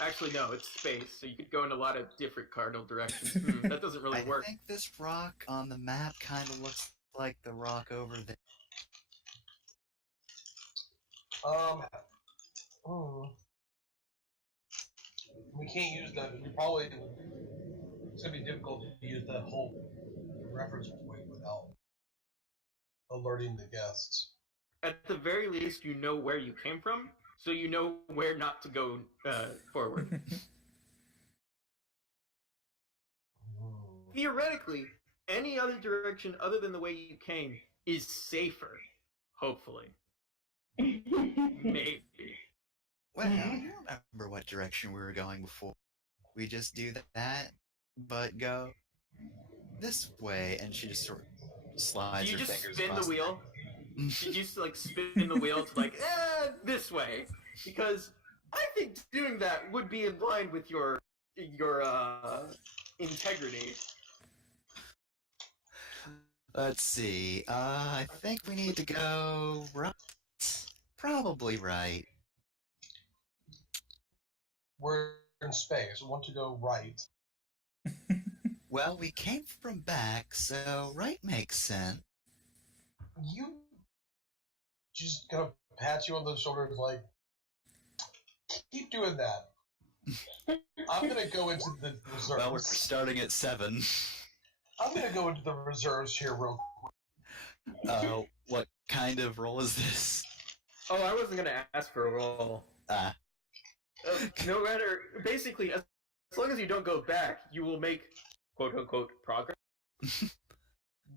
Actually, no, it's space, so you could go in a lot of different cardinal directions. That doesn't really work. I think this rock on the map kind of looks like the rock over there. We can't use that. It's gonna be difficult to use that whole reference point without alerting the guests. At the very least, you know where you came from, so you know where not to go forward. Theoretically, any other direction other than the way you came is safer. Hopefully. Maybe. Well, I don't remember what direction we were going before. We just do that, but go this way, and she just sort of slides Do you her just fingers spin across the wheel? Did you just like spin the wheel to like, this way? Because I think doing that would be in line with your integrity. Let's see. I think we need to go right. Probably right. We're in space. We want to go right. Well, we came from back, so right makes sense. You just gonna pat you on the shoulders like, keep doing that. I'm gonna go into the reserves. Well, we're starting at 7. I'm gonna go into the reserves here real quick. What kind of roll is this? Oh, I wasn't gonna ask for a roll. No matter, basically, as long as you don't go back, you will make quote-unquote progress.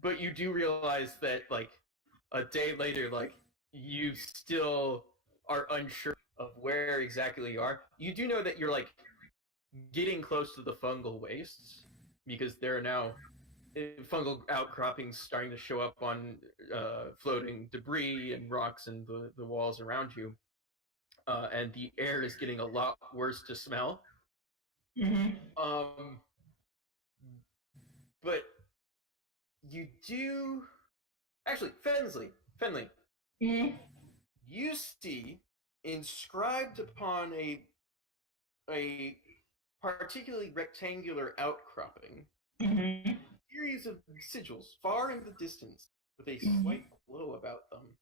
But you do realize that, like, a day later, like, you still are unsure of where exactly you are. You do know that you're, like, getting close to the fungal wastes, because there are now fungal outcroppings starting to show up on floating debris and rocks in the walls around you. And the air is getting a lot worse to smell. Mm-hmm. But you do... Actually, Fenley, Mm-hmm. you see inscribed upon a particularly rectangular outcropping Mm-hmm. series of sigils far in the distance with a slight glow about them.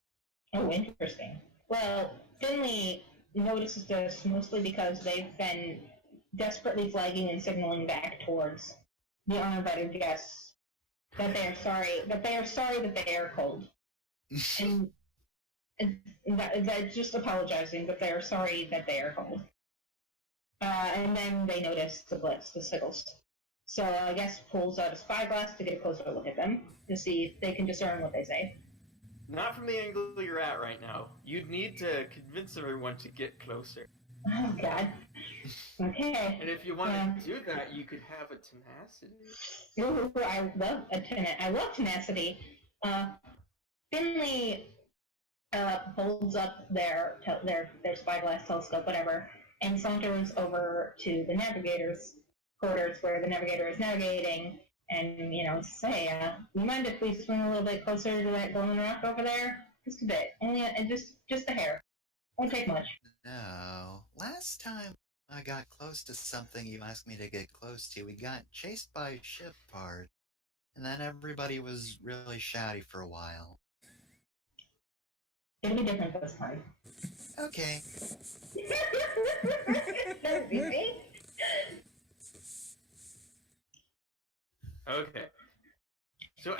Oh, interesting. Well, Finley notices this mostly because they've been desperately flagging and signaling back towards the uninvited guests that they are sorry that they are cold, and, that just apologizing that they are sorry that they are cold. And then they notice the sickles. So I guess pulls out a spyglass to get a closer look at them to see if they can discern what they say. Not from the angle you're at right now. You'd need to convince everyone to get closer. Oh God. Okay. And if you want to do that, you could have a tenacity. Ooh, I love tenacity. Finley holds up their spyglass, telescope, whatever, and saunters over to the navigator's quarters where the navigator is navigating, and say, you mind if we swing a little bit closer to that glowing rock over there? Just a bit, only just a hair. Won't take much. No. Last time I got close to something you asked me to get close to, we got chased by ship parts, and then everybody was really shouty for a while. It'll be different this time. Okay. That's easy. Okay. So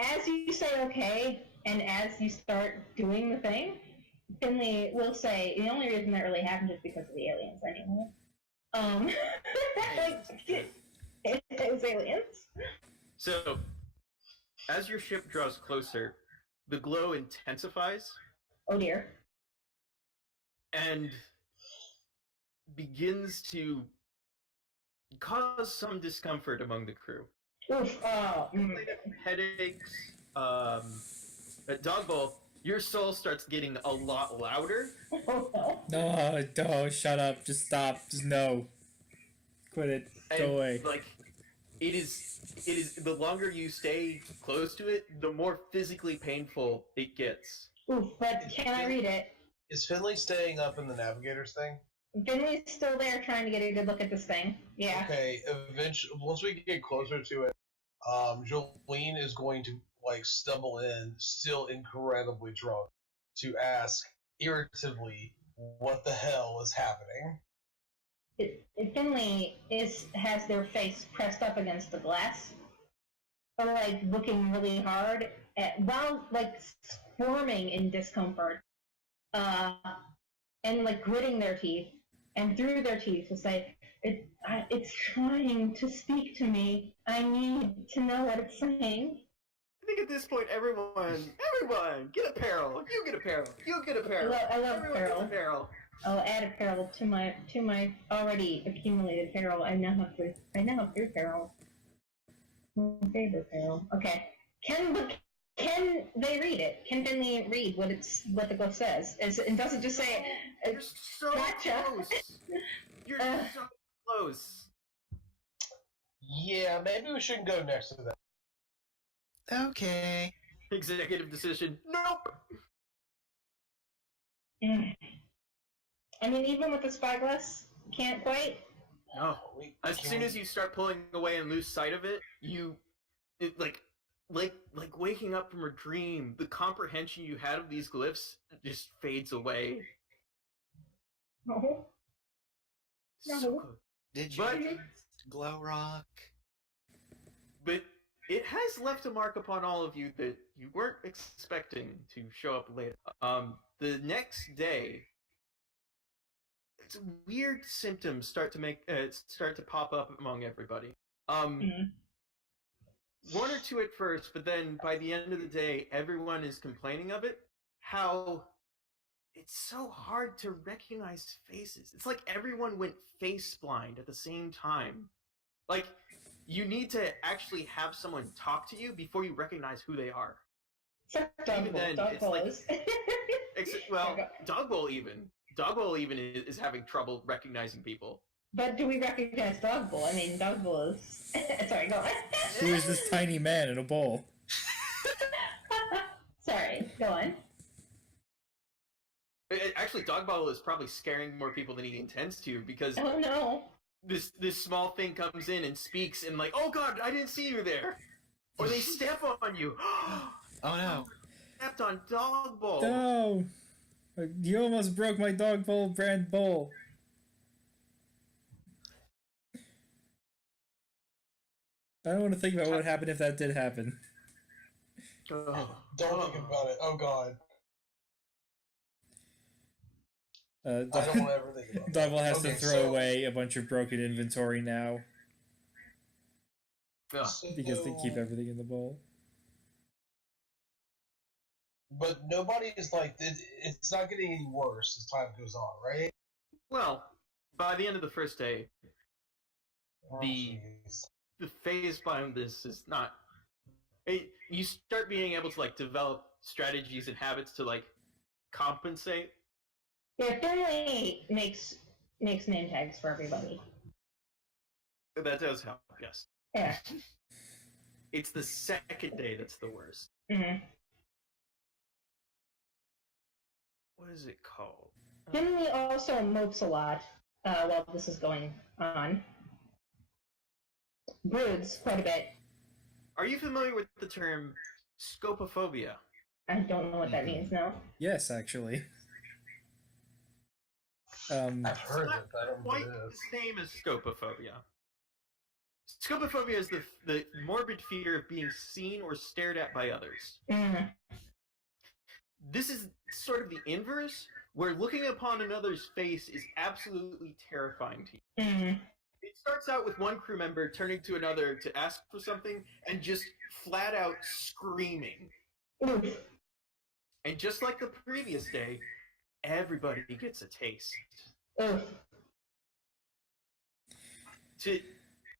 as you say okay, and as you start doing the thing, Finley will say the only reason that really happened is because of the aliens anyway. It was aliens. So, as your ship draws closer, the glow intensifies. Oh dear. And begins to cause some discomfort among the crew. Oof. Headaches. At Dog Bowl, your soul starts getting a lot louder. Oh no. No, shut up. Just stop. Just no. Quit it. Go away. Like, it is the longer you stay close to it, the more physically painful it gets. Oof, but can I read it? Is Finley staying up in the navigator's thing? Finley's still there trying to get a good look at this thing. Yeah. Okay, eventually, once we get closer to it, Jolene is going to, stumble in, still incredibly drunk, to ask, irritably, what the hell is happening? Finley has their face pressed up against the glass, or looking really hard, while squirming in discomfort, and gritting their teeth, and through their teeth to say, it's trying to speak to me. I need to know what it's saying. I think at this point, everyone, get apparel. You get apparel. You get apparel. I love Everyone apparel. gets apparel. I'll add apparel to my already accumulated apparel. I now have 3 apparel. My favorite apparel. Okay. Can they read it? Can Finley read what the book says? It doesn't just say. You're so Gotcha. close. You're so close. Yeah, maybe we shouldn't go next to that. Okay. Executive decision. Nope. I mean, even with the spyglass, can't quite. No. As soon as you start pulling away and lose sight of it, like waking up from a dream, the comprehension you had of these glyphs just fades away. No. So No. close. Did you But- use glow rock? But it has left a mark upon all of you that you weren't expecting to show up later. The next day, weird symptoms start to pop up among everybody. Mhm. One or two at first, but then by the end of the day, everyone is complaining of it. How it's so hard to recognize faces. It's like everyone went face blind at the same time. Like, you need to actually have someone talk to you before you recognize who they are. Except Even then, it's like- is. Dog Bowl even is having trouble recognizing people. But do we recognize Dog Bowl? I mean, Dog Bowl is. Sorry, go on. Who is this tiny man in a bowl? Sorry, go on. Actually, Dog Bowl is probably scaring more people than he intends to, because Oh no. this small thing comes in and speaks and oh god, I didn't see you there, or they step on you. Oh no. Stepped on Dog Bowl. No! You almost broke my dog bowl brand bowl. I don't want to think about what would happen if that did happen. Oh, Don't think about it. Oh god. Uh, I don't want to ever think about it. Double has Okay, to throw so- away a bunch of broken inventory now Ugh. because they keep everything in the bowl. But nobody is like, it's not getting any worse as time goes on, right? Well, by the end of the first day, Oh, The- jeez. the phase behind this is not. You start being able to like develop strategies and habits to like compensate. Yeah, Finley makes name tags for everybody. That does help, yes. Yeah. It's the second day that's the worst. Mm-hmm. What is it called? Finley also mopes a lot while this is going on. Broods quite a bit. Are you familiar with the term scopophobia? I don't know what that means now. Yes, actually. I've heard It's it, but I don't know Quite what it the is. same as scopophobia. Scopophobia is the morbid fear of being seen or stared at by others. Mm. This is sort of the inverse, where looking upon another's face is absolutely terrifying to you. Mm. It starts out with one crew member turning to another to ask for something and just flat out screaming. Oof. And just like the previous day, everybody gets a taste. Oof.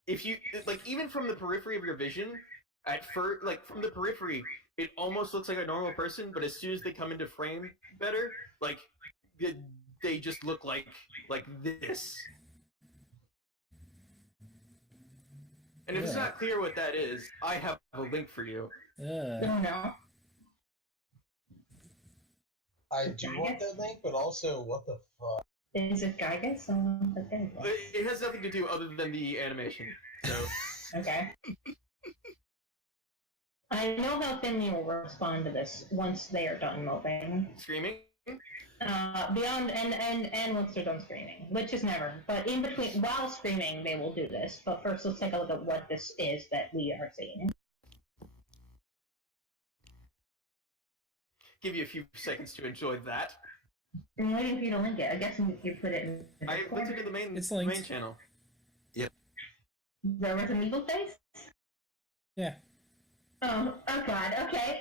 If you like, even from the periphery of your vision, at first, like from the periphery, it almost looks like a normal person, but as soon as they come into frame better, like they just look like this. And if it's Yeah. not clear what that is, I have a link for you. Oh no. I do want that link, but also, what the fuck? Is it Gygus? Okay. It has nothing to do other than the animation. So Okay. I know how Finley will respond to this once they are done moping. screaming. Beyond and once they're done screaming, which is never. But in between, while screaming, they will do this. But first, let's take a look at what this is that we are seeing. Give you a few seconds to enjoy that. I'm waiting for you to link it. I guess you put it in. The I Discord. linked it to the main It's linked. main channel. The Resident Evil face? Yeah. Oh god, okay.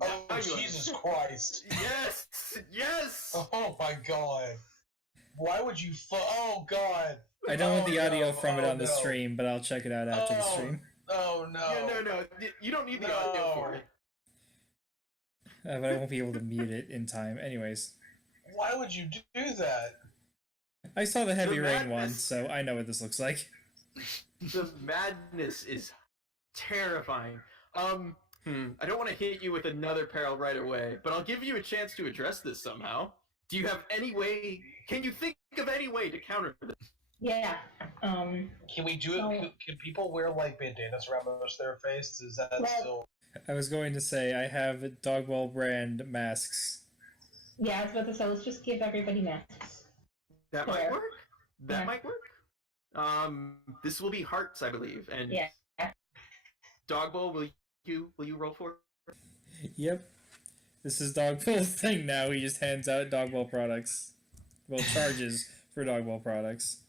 Oh, Now you Jesus Christ. Yes, yes. Oh my god. Why would you oh god. I don't want the Oh, audio no. from it Oh, on the no. stream, but I'll check it out after the Oh. stream. Oh no. Yeah, no. You don't need the audio No. for it. But I won't be able to mute it in time. Anyways, Why would you do that? I saw the Heavy The Rain one, madness. so I know what this looks like. The madness is terrifying. I don't want to hit you with another peril right away, but I'll give you a chance to address this somehow. Do you have any way? Can you think of any way to counter this? Yeah. Can we do it? So- Can people wear like bandanas around most of their face? Is that Well- still? I was going to say I have Dogwall brand masks. Yeah, I was about to say, let's just give everybody masks. That might Fair. work. That Yeah. might work. This will be hearts, I believe, and Yeah. Dogbowl, will you roll for it? Yep. This is Dogwall's thing now. He just hands out Dogwall products. Well, charges for Dogwall products.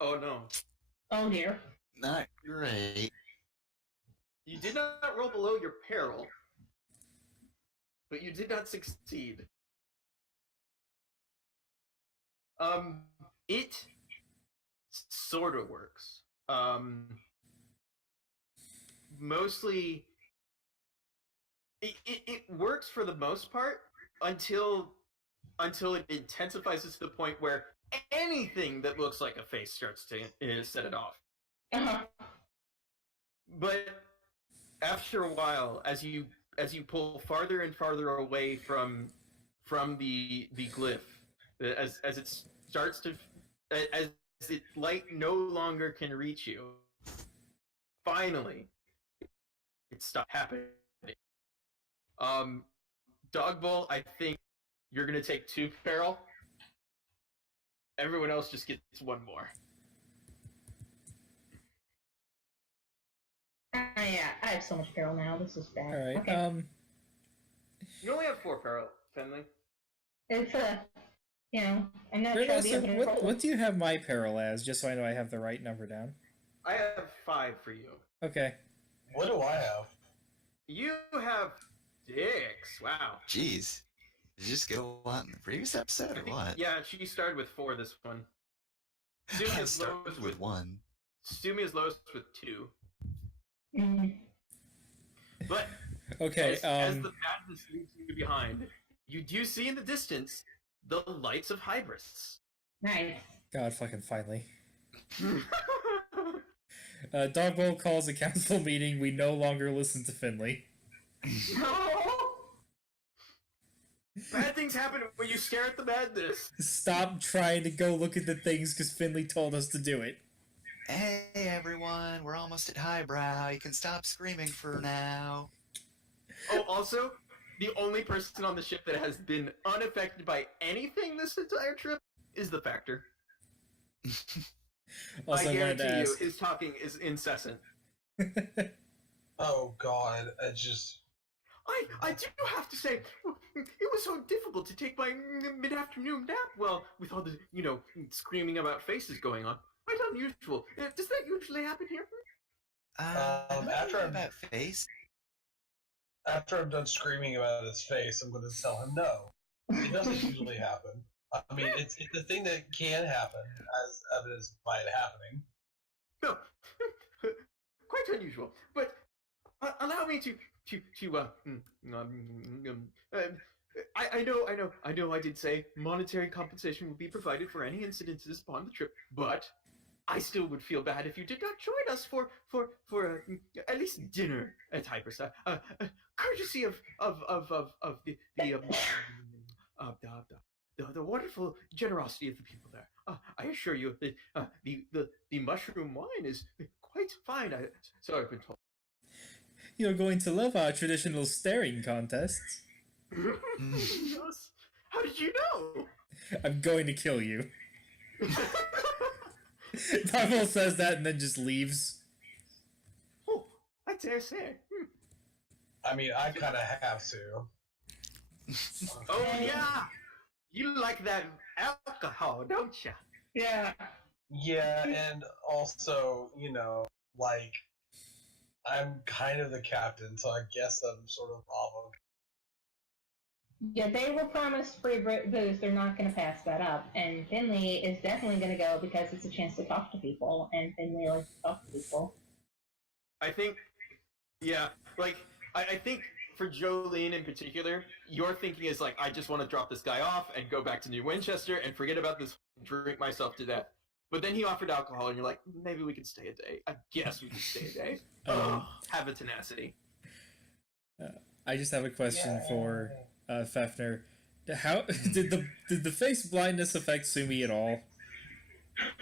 Oh no, Oh dear. Not great. you did not roll below your peril, but you did not succeed. It sort of works. Mostly, it works for the most part until it intensifies to the point where anything that looks like a face starts to set it off. Uh-huh. But after a while, as you pull farther and farther away from the glyph, as it starts to as the light no longer can reach you, finally it stopped happening. Dogbowl, I think you're gonna take 2 peril. Everyone else just gets one more. Yeah, I have so much peril now. This is bad. All right. Okay. You only have 4 peril, Finley. It's I'm not Great, sure Lester, the what do you have my peril as? Just so I know I have the right number down. I have 5 for you. Okay. What do I have? You have 6. Wow. Jeez. Did you just get a lot in the previous episode or what? Yeah, she started with 4 this one. Sumi I is started lowest with 1. Sumi is lowest with 2. Mm. But Okay. as the madness leaves you behind, you do see in the distance the lights of Hybris. Nice. God, fucking finally. Dogbowl calls a council meeting. We no longer listen to Finley. No. Bad things happen when you stare at the madness. Stop trying to go look at the things because Finley told us to do it. Hey everyone, we're almost at highbrow. You can stop screaming for now. Oh, also, the only person on the ship that has been unaffected by anything this entire trip is the Factor. Also, I I wanted to guarantee you, ask. his talking is incessant. Oh God, I just. I do have to say, it was so difficult to take my mid-afternoon nap, well, with all the, screaming about faces going on. Quite unusual. Does that usually happen here? After I'm- that face. After I'm done screaming about his face, I'm going to tell him no. It doesn't usually happen. I mean, it's a thing that can happen, as evidenced by it happening. No. Quite unusual. But allow me to I know I did say monetary compensation would be provided for any incidences upon the trip, but I still would feel bad if you did not join us for at least dinner at Hypers. Courtesy of the wonderful generosity of the people there. I assure you that the mushroom wine is quite fine. So I've been told. You're going to love our traditional staring contests. Yes. How did you know? I'm going to kill you. Dogbowl says that and then just leaves. Oh, I dare say. I mean, I kind of have to. Oh yeah, you like that alcohol, don't you? Yeah. Yeah, and also, like, I'm kind of the captain, so I guess I'm sort of off of. Yeah, they were promised free booze. They're not going to pass that up. And Finley is definitely going to go because it's a chance to talk to people, and Finley likes to talk to people. I think, yeah, like I think for Jolene in particular, your thinking is like, I just want to drop this guy off and go back to New Winchester and forget about this, drink myself to death. But then he offered alcohol, and you're like, maybe we could stay a day. I guess we could stay a day. Have a tenacity. I just have a question for Fefner. How did the face blindness affect Sumi at all?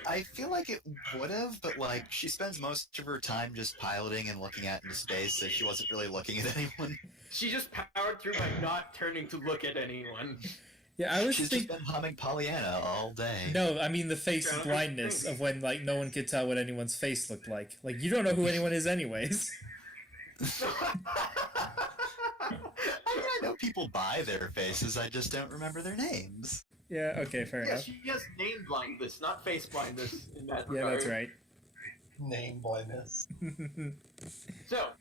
I feel like it would have, but like she spends most of her time just piloting and looking out into space, so she wasn't really looking at anyone. She just powered through by not turning to look at anyone. Yeah, I was She's just been humming Pollyanna all day. No, I mean the face Yeah, blindness of when like no one could tell what anyone's face looked like. Like you don't know who anyone is anyways. I mean, I know people buy their faces, I just don't remember their names. Yeah, okay, fair Yeah, enough. she has name blindness, not face blindness in that Yeah, regard. that's right. Name blindness. So,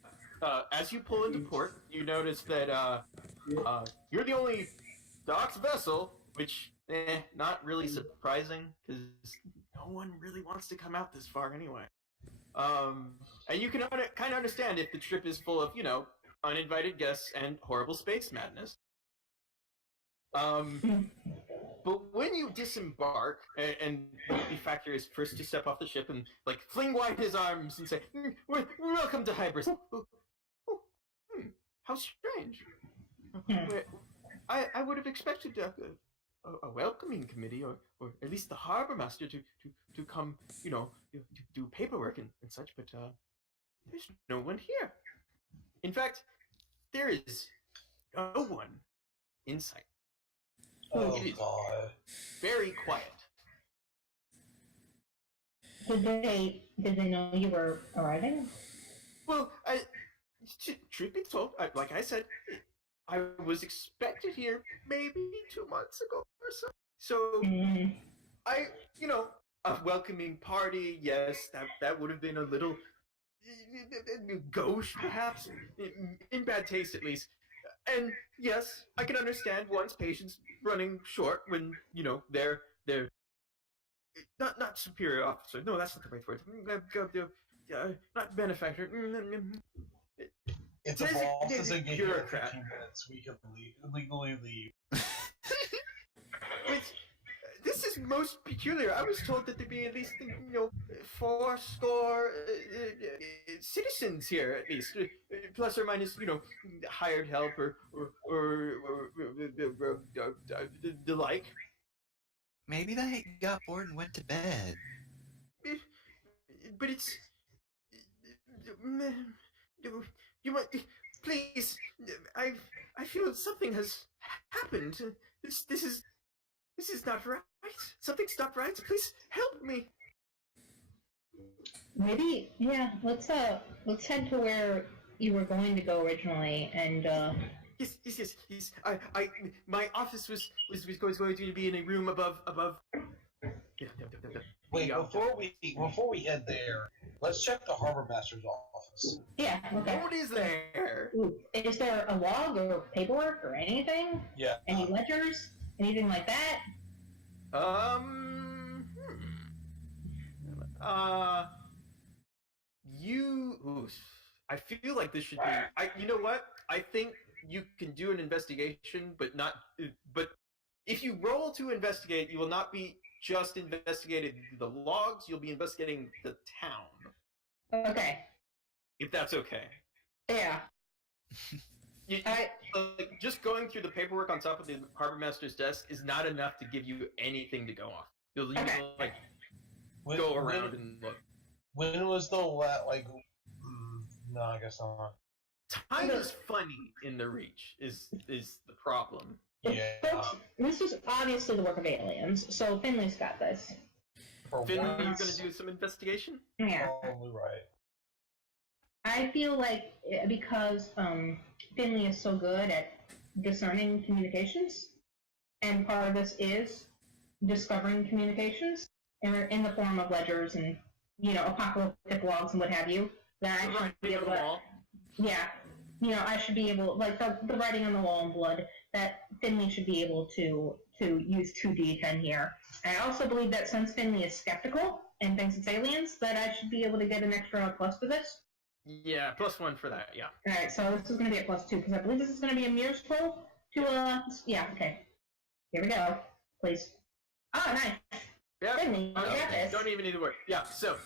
as you pull into port, you notice that you're the only docked vessel, which, not really surprising, because no one really wants to come out this far anyway. And you can kind of understand if the trip is full of, uninvited guests and horrible space madness. But when you disembark, and the Factor is first to step off the ship and, like, fling wide his arms and say, welcome to Hybris. How strange. I would have expected a welcoming committee, or at least the harbor master to come, do paperwork and such, but there's no one here. In fact, there is no one in sight. Oh It is God. very quiet. Did they know you were arriving? Well, truth be told, like I said, I was expected here maybe 2 months ago or so. So Mm, I, a welcoming party, yes, that would have been a little gauche, perhaps, in bad taste at least. And yes, I can understand one's patience running short when they're not superior officer. No, that's not the right word. Not benefactor. If the boss Designated doesn't get here in bureaucrat. 15 minutes, we can legally leave. But this is most peculiar. I was told that there'd be at least, 4 score citizens here, at least, plus or minus, hired help or the like. Maybe they got bored and went to bed. But it's you might please. I feel something has happened. This is not right. Something's not right. Please help me. maybe, yeah. Let's head to where you were going to go originally, and Yes. My office was going to be in a room above. Wait, Yeah. before we head there, let's check the harbor master's office. yeah. Okay. Nobody's there. Ooh, is there a log or paperwork or anything? Yeah. Any ledgers? Anything like that? Um. Ooh, I feel like this should be. You know what? I think you can do an investigation, but not. But if you roll to investigate, you will not be just investigating the logs. You'll be investigating the town. Okay. If that's okay. Yeah. Like, just going through the paperwork on top of the harbor master's desk is not enough to give you anything to go off. You'll need to go around and look. When was the no, I guess not. Time is funny in the Reach. Is the problem? Yeah. This is obviously the work of aliens, so Finley's got this. Finley, you're going to do some investigation? Yeah. Probably right. I feel like because Finley is so good at discerning communications, and part of this is discovering communications in the form of ledgers and apocalyptic logs and what have you, that I should be able to. Yeah, I should be able, like the writing on the wall in blood, that Finley should be able to use 2d10 here. I also believe that since Finley is skeptical and thinks it's aliens, that I should be able to get an extra plus for this. Yeah, +1 for that, yeah. Alright, so this is going to be a +2, because I believe this is going to be a mirror's roll yeah, okay. Here we go. Please. Oh, nice. Yeah. Finley, you got this. Don't even need to work. Yeah, so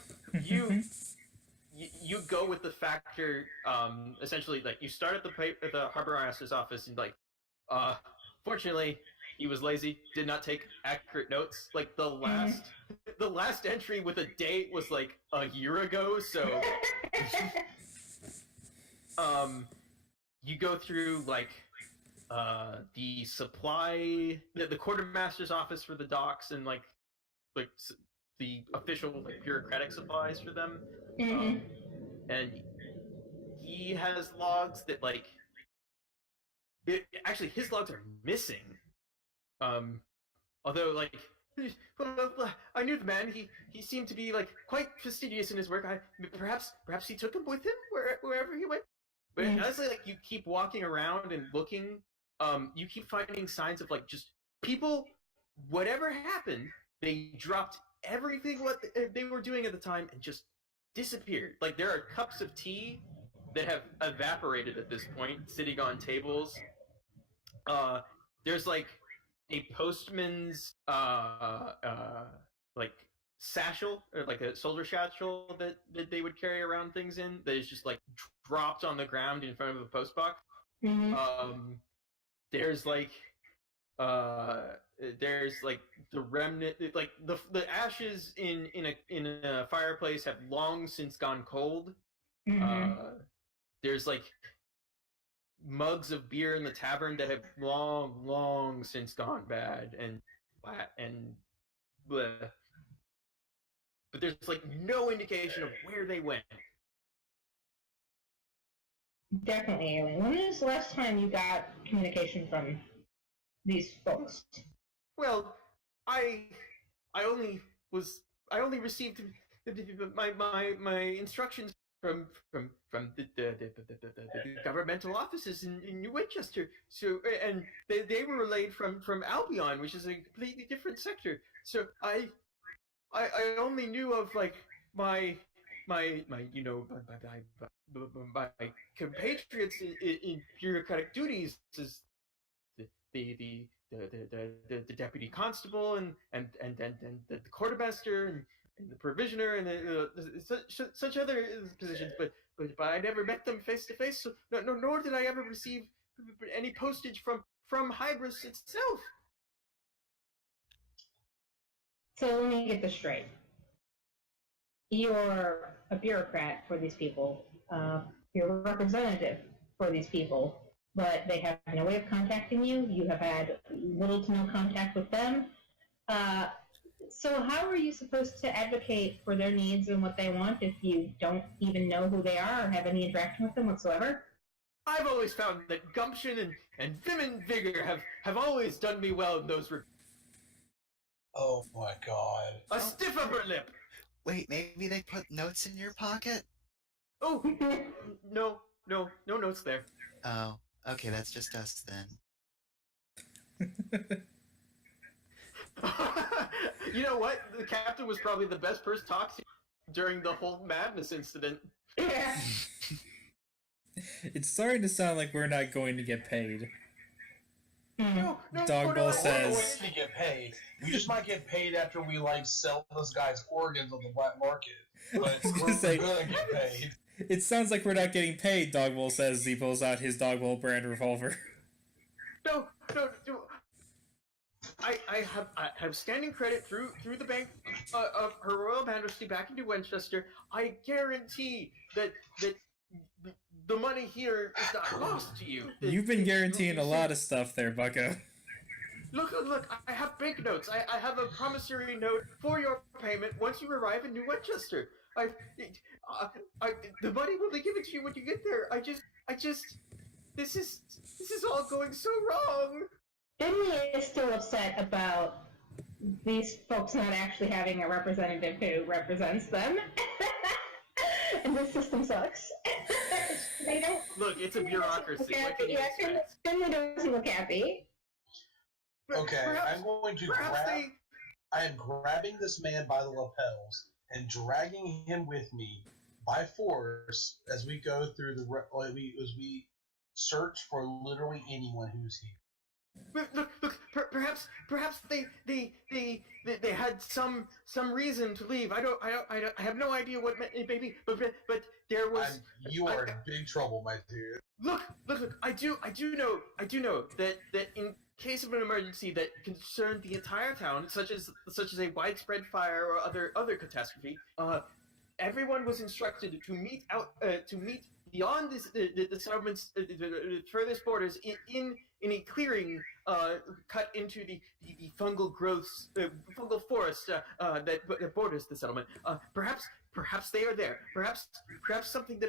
you go with the factor, essentially, like, you start at the harbor master's office and, like, fortunately, he was lazy, did not take accurate notes. Like, the last entry with a date was, like, a year ago, so you go through, like, the supply, the quartermaster's office for the docks, and, like the official, like, bureaucratic supplies for them. And he has logs that, like, actually, his logs are missing. Although, like, well, I knew the man. He seemed to be, like, quite fastidious in his work. Perhaps he took him with him wherever he went. But honestly, like, you keep walking around and looking, you keep finding signs of, like, just people. Whatever happened, they dropped everything what they were doing at the time and just disappeared. Like, there are cups of tea that have evaporated at this point, sitting on tables. There's, like, a postman's like, satchel, or like a soldier satchel that they would carry around things in, that is just, like, dropped on the ground in front of a post box. There's like the remnant, like the ashes in a fireplace have long since gone cold. There's, like, mugs of beer in the tavern that have long since gone bad and bleh. but there's like no indication of where they went. Definitely alien. When was the last time you got communication from these folks? Well, I I only received my instructions from the governmental offices in New Winchester. So and they were relayed from Albion, which is a completely different sector. So I only knew of like my my compatriots in bureaucratic duties as the the deputy constable and the quartermaster and the provisioner and such other positions, but I never met them face to face. So nor did I ever receive any postage from Hybris itself. So let me get this straight. You're a bureaucrat for these people. You're a representative for these people, but they have no way of contacting you. You have had little to no contact with them. So how are you supposed to advocate for their needs and what they want if you don't even know who they are or have any interaction with them whatsoever? I've always found that gumption and vim and vigor have always done me well in those regards. Oh my god. A stiff upper lip. Wait, maybe they put notes in your pocket? Oh, no notes there. Oh, okay, that's just us then. You know what? The captain was probably the best person to talk to during the whole madness incident. Yeah. It's starting to sound like we're not going to get paid. Dog no, Bowl says- We're going to get paid. We just might get paid after we like sell this guy's organs on the black market. But was gonna we're say- gonna get paid. It sounds like we're not getting paid, Dog Bowl says as he pulls out his Dog Bowl brand revolver. No. I have standing credit through the bank of Her Royal Majesty back into Winchester. I guarantee that the money here is not lost to you. You've been guaranteeing a lot of stuff there, Bucko. Look, I have banknotes. I have a promissory note for your payment once you arrive in New Winchester. The money will be given to you when you get there. This is all going so wrong. Finley is still upset about these folks not actually having a representative who represents them. And this system sucks. They don't. Look, it's a bureaucracy. What can you expect? Finley doesn't look happy. Okay, Perhaps- I'm going to perhaps they- I am grabbing this man by the lapels and dragging him with me by force as we go through as we search for literally anyone who's here. Look. Perhaps they had some reason to leave. I have no idea what it may be. But there was. You are in big trouble, my dude. Look. I do know that in case of an emergency that concerned the entire town, such as a widespread fire or other catastrophe, everyone was instructed to meet beyond the settlements, the furthest borders in a clearing cut into the fungal growths, fungal forest that borders the settlement. Perhaps they are there. Perhaps something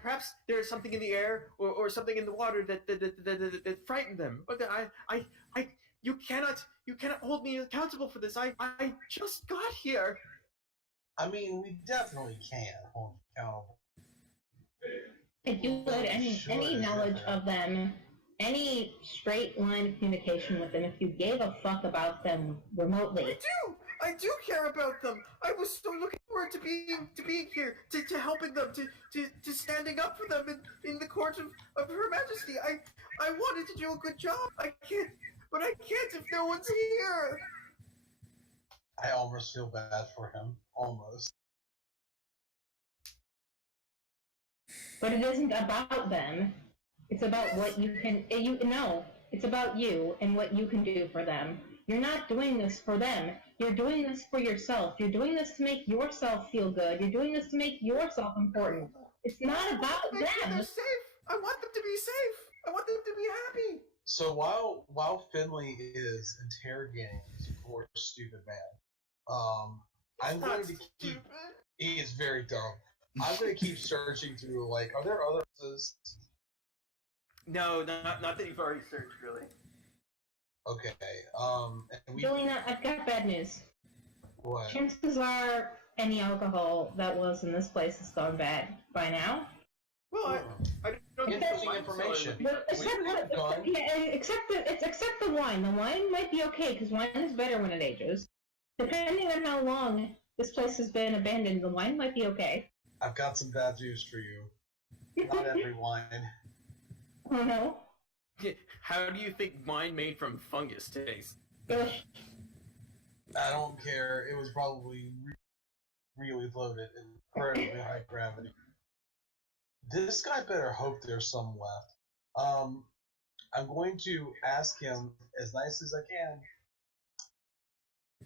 perhaps there is something in the air or something in the water that frightened them. But you cannot hold me accountable for this. I just got here. I mean, we definitely can hold you accountable. If you had any knowledge of them, any straight line of communication with them, if you gave a fuck about them remotely. I do care about them. I was so looking forward to being here, to helping them, to standing up for them in the court of Her Majesty. I wanted to do a good job. I can't if no one's here. I almost feel bad for him. Almost. But it isn't about them. It's about what you can. It's about you and what you can do for them. You're not doing this for them. You're doing this for yourself. You're doing this to make yourself feel good. You're doing this to make yourself important. It's not about Make sure them. they're safe. I want them to be safe. I want them to be happy. So while Finley is interrogating this poor stupid man, I'm Not going to keep. stupid. He is very dumb. I'm going to keep searching through. Like, are there other places? No, not that you've already searched, really. Okay. And we. Jelena, I've got bad news. What? Chances are any alcohol that was in this place has gone bad by now. Well, I don't think Interesting wine information. cellar would be But except the wine. The wine might be okay because wine is better when it ages. Depending on how long this place has been abandoned, the wine might be okay. I've got some bad news for you. Not every wine. Oh no. How do you think wine made from fungus tastes? Ugh. I don't care. It was probably really loaded and incredibly high gravity. This guy better hope there's some left. I'm going to ask him as nice as I can.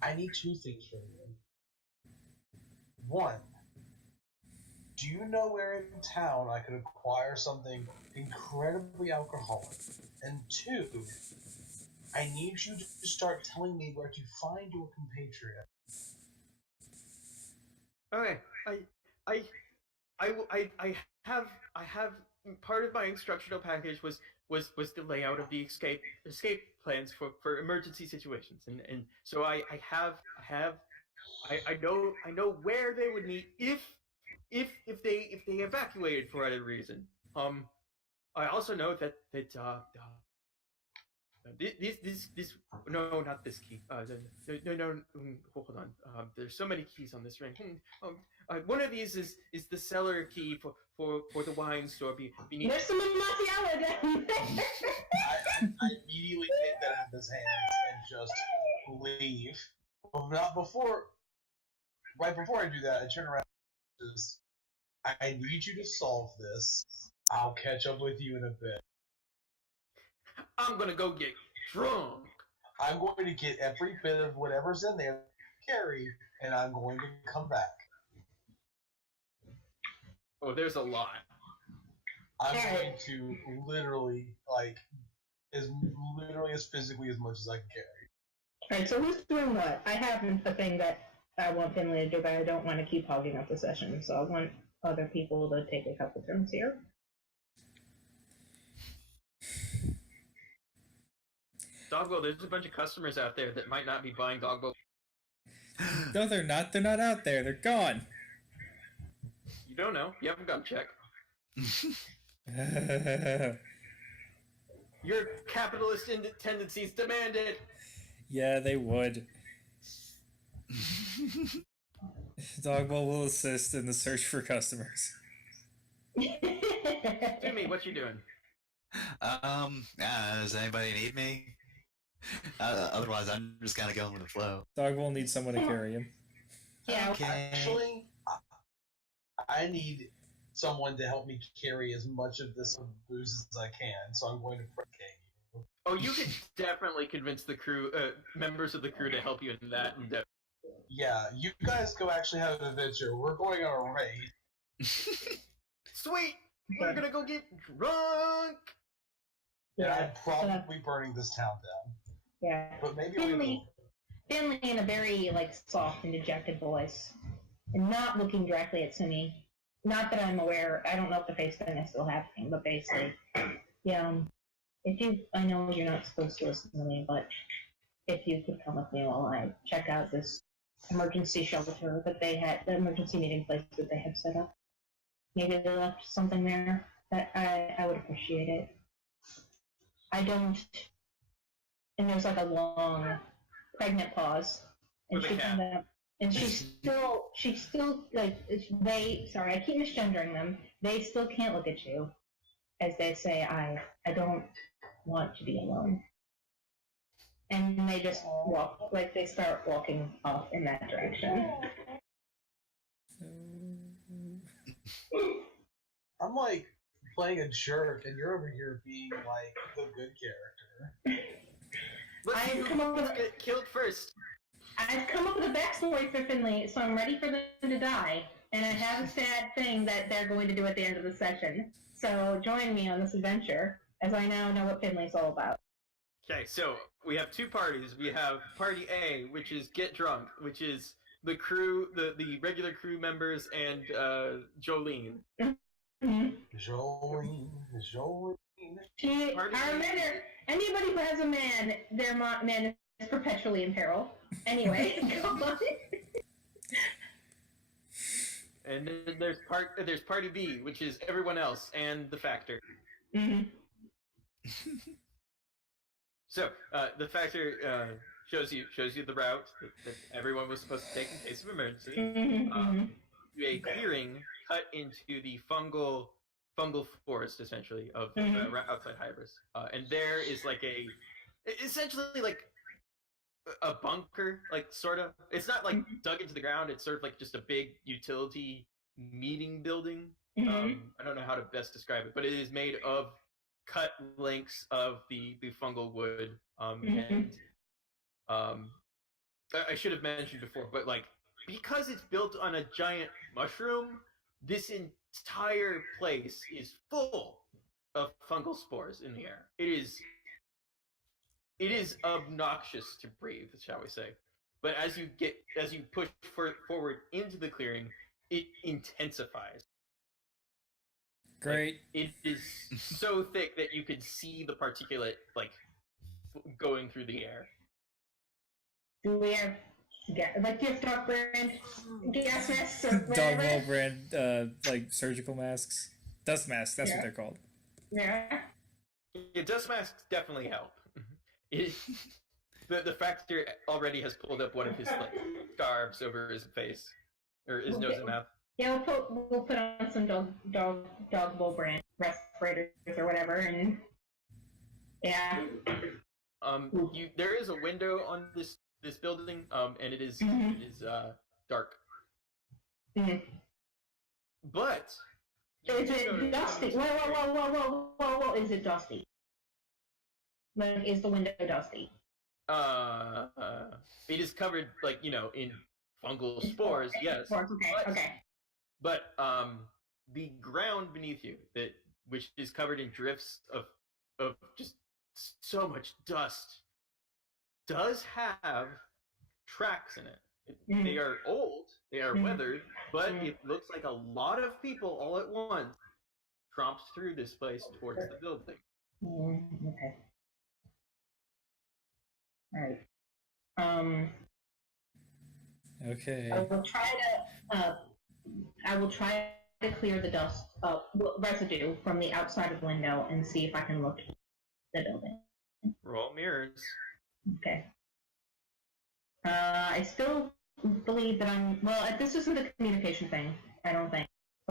I need two things from you. One, do you know where in town I could acquire something incredibly alcoholic? And two, I need you to start telling me where to find your compatriot. Okay, I have part of my instructional package was the layout of the escape plans for emergency situations, and so I know where they would meet if they evacuated for any reason. I also know that this no, not this key. No, hold on. There's so many keys on this ring. One of these is the cellar key for the wine store beneath. There's some Amontillado down there. I immediately take that out of his hands and just leave. Well, not before. Right before I do that, I turn around and just, I need you to solve this. I'll catch up with you in a bit. I'm gonna go get drunk. I'm going to get every bit of whatever's in there, carry, and I'm going to come back. Oh, there's a lot. I'm going to literally, as physically as much as I can carry. Alright, so who's doing what? I have a thing that I want Finley to do, but I don't want to keep hogging up the session, so I want other people to take a couple turns here. Dogbo, there's a bunch of customers out there that might not be buying Dogbo. No, they're not. They're not out there. They're gone. You don't know. You haven't gone check. Your capitalist tendencies demand it. Yeah, they would. Dogwell will assist in the search for customers. Jimmy, what you doing? Does anybody need me? Otherwise, I'm just kind of going with the flow. Dogwell needs someone to carry him. Yeah. Okay. Actually, I need someone to help me carry as much of this booze as I can, so I'm going to predicate you. Oh, you could definitely convince the crew, members of the crew, to help you in that endeavor. Yeah, you guys go actually have an adventure. We're going on a raid. Sweet! We're gonna go get drunk! Yeah, I'm probably burning this town down. Yeah. But maybe we will. Finley in a very, soft and dejected voice, and not looking directly at Sumi. Not that I'm aware, I don't know if the face thing is still happening, but basically, yeah, I know you're not supposed to listen to me, but if you could come with me while I check out this emergency shelter that they had, the emergency meeting place that they had set up. Maybe they left something there that I would appreciate it. I don't. And there's a long, pregnant pause, and she kind of, and she's still sorry, I keep misgendering them. They still can't look at you, as they say, I don't want to be alone. And they just walk, they start walking off in that direction. I'm playing a jerk, and you're over here being the good character. Let's get killed first. I've come up with a backstory for Finley, so I'm ready for them to die. And I have a sad thing that they're going to do at the end of the session. So join me on this adventure, as I now know what Finley's all about. Okay, so we have two parties. We have party A, which is get drunk, which is the crew, the regular crew members, and Jolene. Mhm. Jolene. I remember anybody who has a man, their man is perpetually in peril. Anyway, go on. And then there's Party B, which is everyone else and the Factor. Mhm. So the Factor shows you the route that everyone was supposed to take in case of emergency. Mhm. To a clearing cut into the fungal forest, essentially, of outside Hybris. And there is like essentially like a bunker, like sort of. It's not like dug into the ground. It's sort of like just a big utility meeting building. I don't know how to best describe it, but it is made of cut lengths of the fungal wood. And I should have mentioned before, but like because it's built on a giant mushroom, this entire place is full of fungal spores in the air. It is obnoxious to breathe, shall we say. But as you push forward into the clearing, it intensifies. Great. Like, it is so thick that you could see the particulate like going through the air. Do we have gift dog brand gas masks or Dog whatever? bowl brand, like surgical masks, dust masks. That's what they're called. Yeah. Yeah, dust masks definitely help. The Factor already has pulled up one of his like scarves over his face or his nose and mouth. Yeah, we'll put on some dog bowl brand respirators or whatever, and yeah. There is a window on this building, and it is dark. Mm-hmm. But is it dusty? Whoa! Is it dusty? Like, is the window dusty? It is covered, like, in fungal spores. Yes. Spores, okay. But the ground beneath you, which is covered in drifts of just so much dust, does have tracks in it. They are old, they are weathered, but it looks like a lot of people all at once tromped through this place towards the building. Okay. All right. Okay. I will try to clear the dust residue from the outside of the window and see if I can look at the building. Roll mirrors. Okay. I still believe that this isn't a communication thing, I don't think.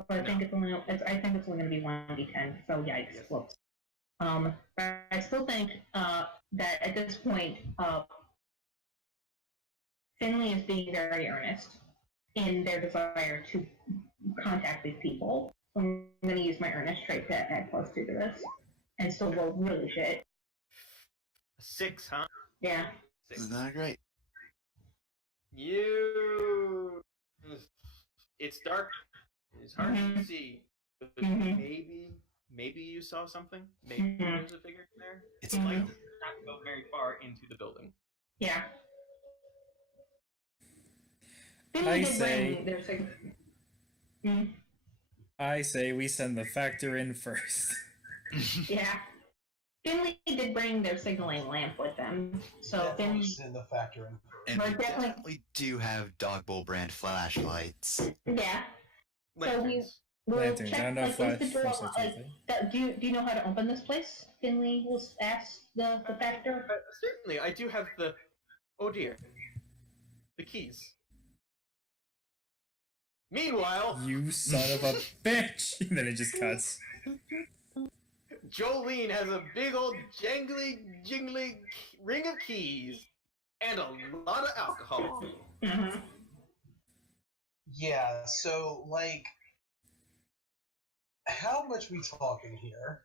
But I think it's only going to be 1d10, so yikes. Yes. Whoops. But I still think that at this point, Finley is being very earnest in their desire to contact these people. So I'm going to use my earnest trait to add plus 2 to this, and still roll really shit. 6, huh? Yeah. 6. Isn't that great? It's dark. It's hard to see. But maybe you saw something. Maybe there's a figure in there. It's light does not go very far into the building. Yeah. I say we send the Factor in first. Yeah. Finley did bring their signaling lamp with them, so Finley send the Factor in. And we definitely do have Dog Bowl brand flashlights. Yeah. Lanterns. We'll Lanterns. check, I don't know if is the door, do you know how to open this place? Finley will ask the Factor. Certainly, I do have the. Oh dear. The keys. Meanwhile, You son of a bitch! And then it just cuts. Jolene has a big old jingly ring of keys and a lot of alcohol. Mm-hmm. Yeah, so, like, how much we talking here?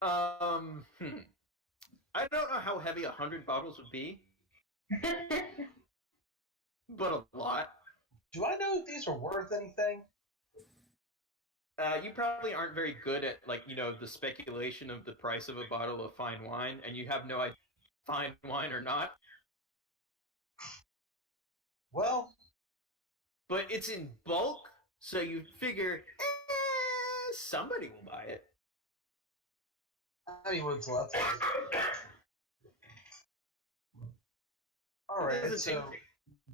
I don't know how heavy 100 bottles would be, but a lot. Do I know if these are worth anything? You probably aren't very good at, the speculation of the price of a bottle of fine wine, and you have no idea if fine wine or not. Well, but it's in bulk, so you figure somebody will buy it. I mean, what's left of it. All It right. doesn't So, take-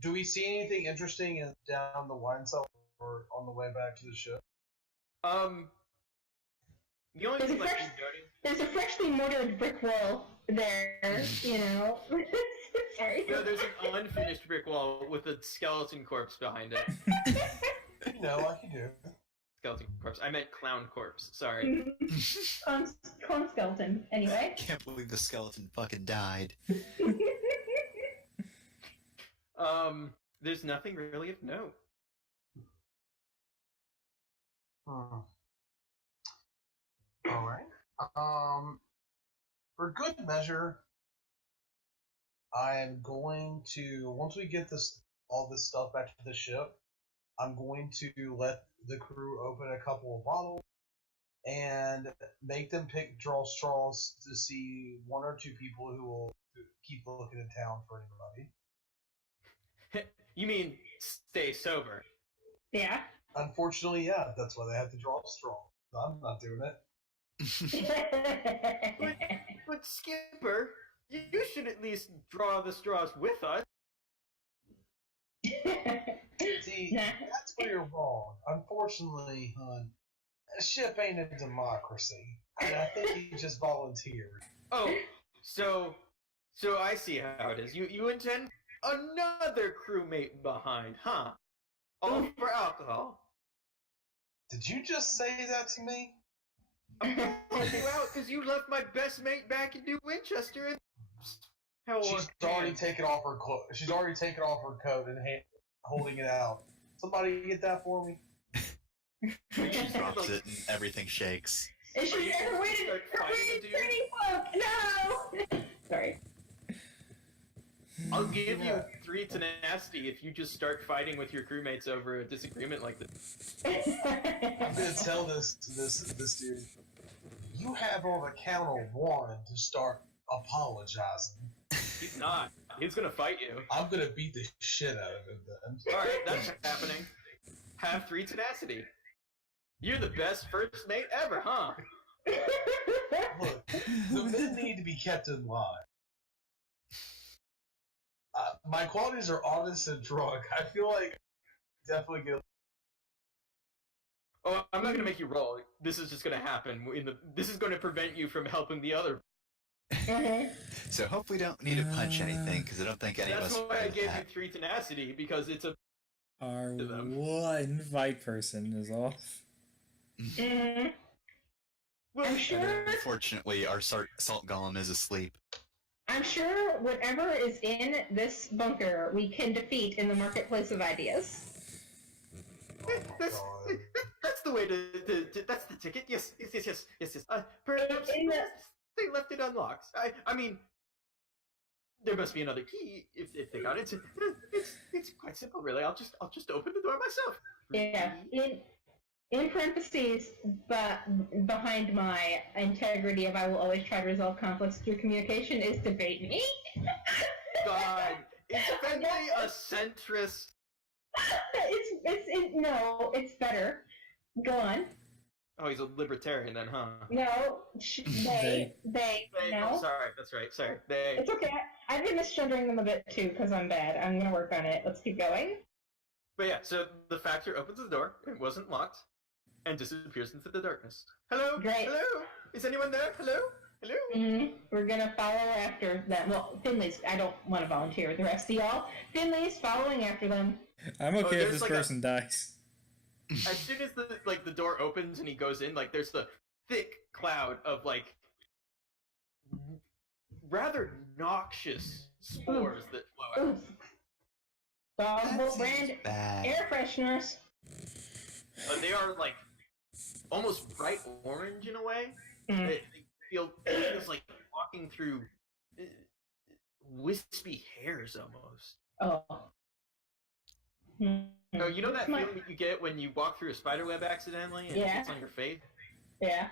do we see anything interesting down the wine cellar or on the way back to the ship? The only There's a thing like fresh- you noting. There's a freshly mortared brick wall there, you know. Sorry. No, there's an unfinished brick wall with a skeleton corpse behind it. You know, like you do. Skeleton corpse. I meant clown corpse. Sorry. Corn skeleton, anyway. Can't believe the skeleton fucking died. There's nothing really of note. All right. For good measure, I am going to once we get all this stuff back to the ship, I'm going to let the crew open a couple of bottles and make them draw straws to see one or two people who will keep looking in town for anybody. You mean stay sober? Yeah. Unfortunately, yeah, that's why they have to draw a straw. I'm not doing it. But Skipper, you should at least draw the straws with us. See, that's where you're wrong. Unfortunately, hon, a ship ain't a democracy. And I think he just volunteered. Oh, so I see how it is. You intend another crewmate behind, huh? All for alcohol. Did you just say that to me? I'm calling you out because you left my best mate back in New Winchester and She's already taken off her coat. She's already taken off her coat and holding it out. Somebody get that for me. She drops it and everything shakes. Is she ever waited for me training book? No! Sorry. I'll give you 3 tenacity if you just start fighting with your crewmates over a disagreement like this. I'm gonna tell this dude. You have on the count of 1 to start apologizing. He's not. He's gonna fight you. I'm gonna beat the shit out of him then. Alright, that's happening. Have 3 tenacity. You're the best first mate ever, huh? Look, the men need to be kept in line. My qualities are honest and drunk. I feel like definitely get. Oh, I'm not gonna make you roll. This is just gonna happen. This is gonna prevent you from helping the other. So hope we don't need to punch anything, because I don't think any of That's us why I heard gave that. you 3 tenacity, because it's a... Our To them. one fight person is off. Well, I'm sure. Unfortunately, our salt golem is asleep. I'm sure whatever is in this bunker we can defeat in the marketplace of ideas. That's, God. that's the way to that's the ticket. Yes. Perhaps In the- they left it unlocked. I mean, there must be another key if they got it. It's quite simple, really. I'll just open the door myself. Yeah. In parentheses, but behind my integrity of I will always try to resolve conflicts through communication is debate me. God, is Bentley a centrist? No, it's better. Go on. Oh, he's a libertarian then, huh? No, they, Oh, no. sorry, that's right. Sorry, they. It's okay. I've been misgendering them a bit too because I'm bad. I'm gonna work on it. Let's keep going. But yeah, so the factor opens the door. It wasn't locked, and disappears into the darkness. Hello. Great. Hello. Is anyone there? Hello. Hello. We're gonna follow after them. Well, Finley's. I don't want to volunteer with the rest of y'all. Finley's following after them. I'm okay if there's this like person dies. As soon as the door opens and he goes in, like there's the thick cloud of like rather noxious spores that flow out. Oof. Dogbolt That brand seems bad. air fresheners. They are like almost bright orange in a way. Mm. It feels like walking through wispy hairs almost. Oh. Oh, you know that My- feeling that you get when you walk through a spider web accidentally and Yeah. it's on your face? Yeah.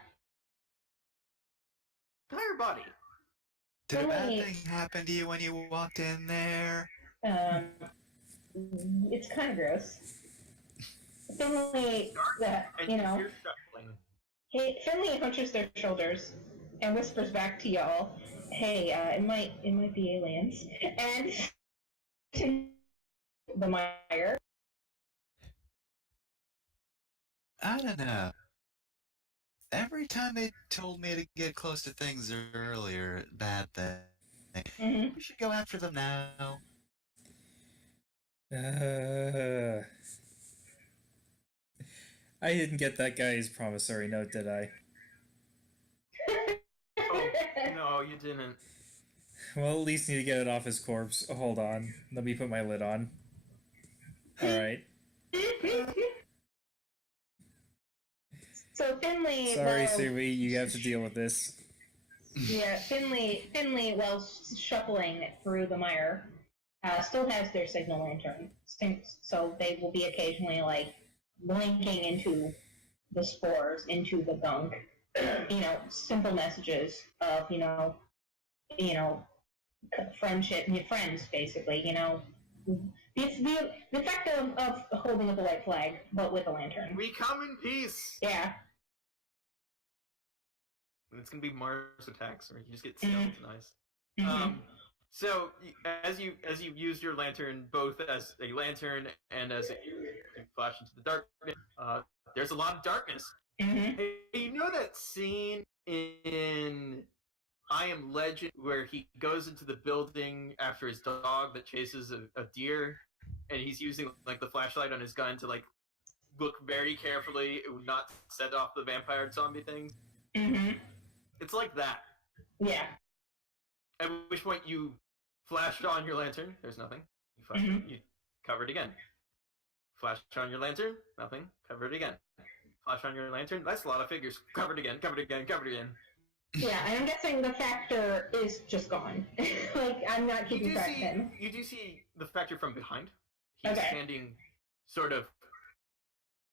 Entire body. Did a bad Finley. thing happen to you when you walked in there? It's kind of gross. Finley, And you know, you're shuffling. Finley hunches their shoulders and whispers back to y'all, "Hey, it might be aliens." And the mire. I don't know. Every time they told me to get close to things earlier, bad thing. Mm-hmm. We should go after them now. I didn't get that guy's promissory note, did I? Oh, no, you didn't. Well, at least need to get it off his corpse. Hold on. Let me put my lid on. Alright. So Finley. Sorry, well, Sui, you have to deal with this. Yeah, Finley, while shuffling through the mire, still has their signal lantern. So they will be occasionally like blinking into the spores, into the gunk. Simple messages of friendship, friends basically. The effect of holding up a white flag, but with a lantern. We come in peace. Yeah. And it's gonna be Mars attacks, or you just get skeletonized. Mm-hmm. So as you use your lantern, both as a lantern and as a flash into the darkness, there's a lot of darkness. Mm-hmm. Hey, you know that scene in I Am Legend where he goes into the building after his dog that chases a deer, and he's using like the flashlight on his gun to like look very carefully, not set off the vampire zombie thing. Mm-hmm. It's like that. Yeah. At which point you flash on your lantern. There's nothing. You flash you cover it again. Flash on your lantern. Nothing. Cover it again. Flash on your lantern. That's a lot of figures. Covered again. Covered again. Covered again. Yeah, and I'm guessing the factor is just gone. Like, I'm not keeping track of him. You do see the factor from behind. He's Okay. standing sort of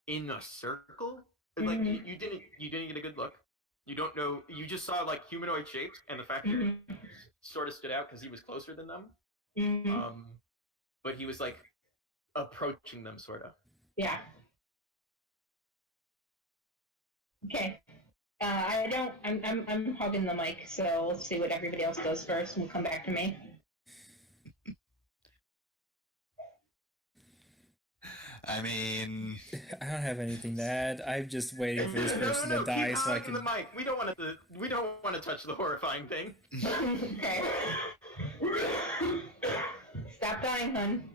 in a circle. Like you didn't get a good look. You don't know. You just saw like humanoid shapes, and the factor sort of stood out because he was closer than them. Mm-hmm. But he was like approaching them, sort of. Yeah. Okay. I'm hogging the mic, so let's see what everybody else does first, and we'll come back to me. I mean, I don't have anything to add. I'm just waiting for this person to die keep so I hogging can. the mic. We don't want to touch the horrifying thing. Okay. Stop dying, hun.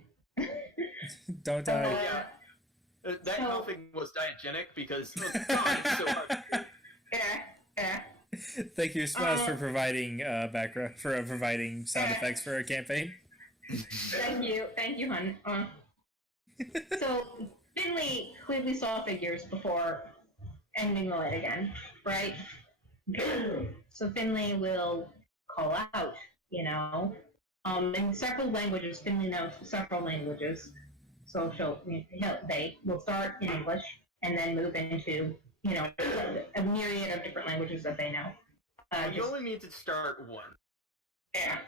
Don't die. Yeah. That coughing was diagenic because it's so hard. Yeah. Thank you, Smash, for providing background providing sound effects for our campaign. Thank you, hun. So Finley clearly saw figures before ending the light again, right? So Finley will call out, in several languages. Finley knows several languages, so they will start in English and then move into a myriad of different languages that they know. You only need to start one. Yeah.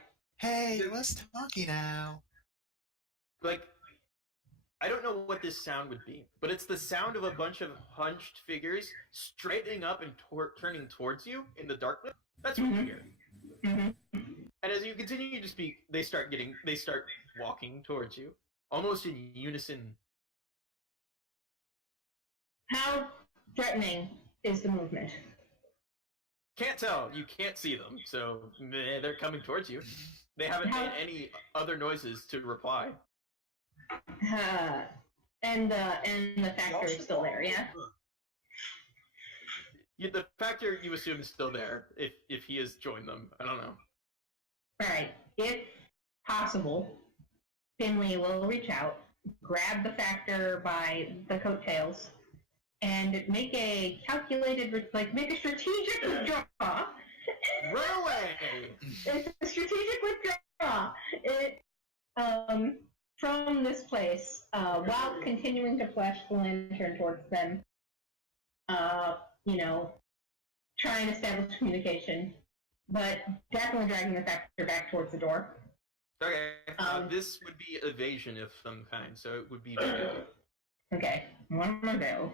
hey, let's talkie now. Like, I don't know what this sound would be, but it's the sound of a bunch of hunched figures straightening up and turning towards you in the darkness. That's what you hear. Mm-hmm. And as you continue to speak, they start walking towards you, almost in unison. How threatening is the movement? Can't tell. You can't see them, so they're coming towards you. They haven't made any other noises to reply. And the factor is still there, yeah? The factor you assume is still there if he has joined them. I don't know. Alright. If possible, Finley will reach out, grab the factor by the coattails, and make a strategic withdrawal. Run away! It's a strategic withdrawal. From this place, while continuing to flash the lantern towards them, try and establish communication, but definitely dragging the factor back towards the door. Okay, this would be evasion of some kind, so it would be very Okay, one of my veils.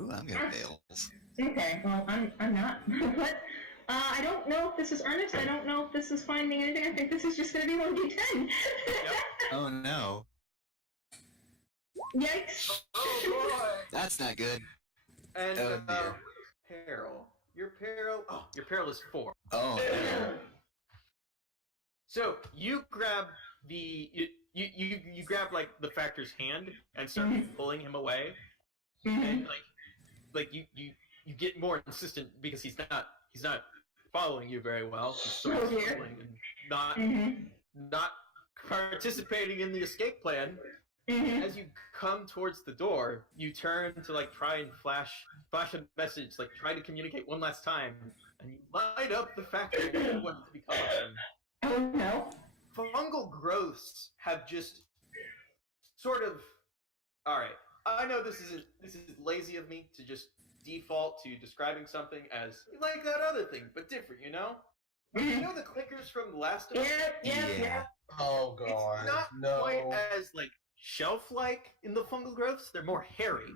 Ooh, I'm gonna fails. Okay, well, I'm not. But I don't know if this is earnest. I don't know if this is finding anything. I think this is just going to be 1d10. Oh no, Yikes. Oh boy! that's not good. And Oh, dear. peril. Your peril is 4. Oh no. So you grab you grab like the factor's hand and start pulling him away, and like you get more insistent because he's not following you very well. He's sort of struggling and not participating in the escape plan. As you come towards the door, you turn to like try and flash a message, like try to communicate one last time, and you light up the factor and what to become of him. Oh no. Fungal growths have just sort of. All right, I know this is lazy of me to just default to describing something as like that other thing, but different. You know the clickers from the last of Us? Yeah. Oh god. It's not quite as like shelf-like in the fungal growths. They're more hairy,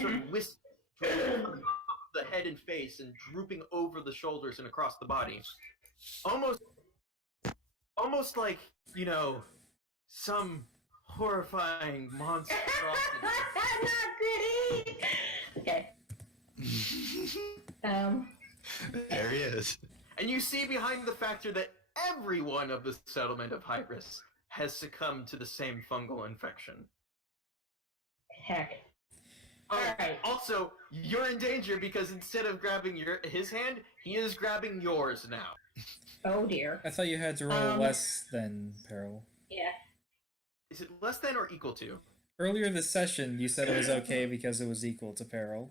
sort of wisp drooping off the head and face and drooping over the shoulders and across the body. Almost like, some horrifying monstrosity. Not pretty. Okay. There he is. And you see behind the factor that everyone of the settlement of Hybris has succumbed to the same fungal infection. Heck. Oh, Alright. Also, you're in danger because instead of grabbing his hand, he is grabbing yours now. Oh dear. I thought you had to roll less than peril. Yeah. Is it less than or equal to? Earlier this session, you said it was okay because it was equal to peril.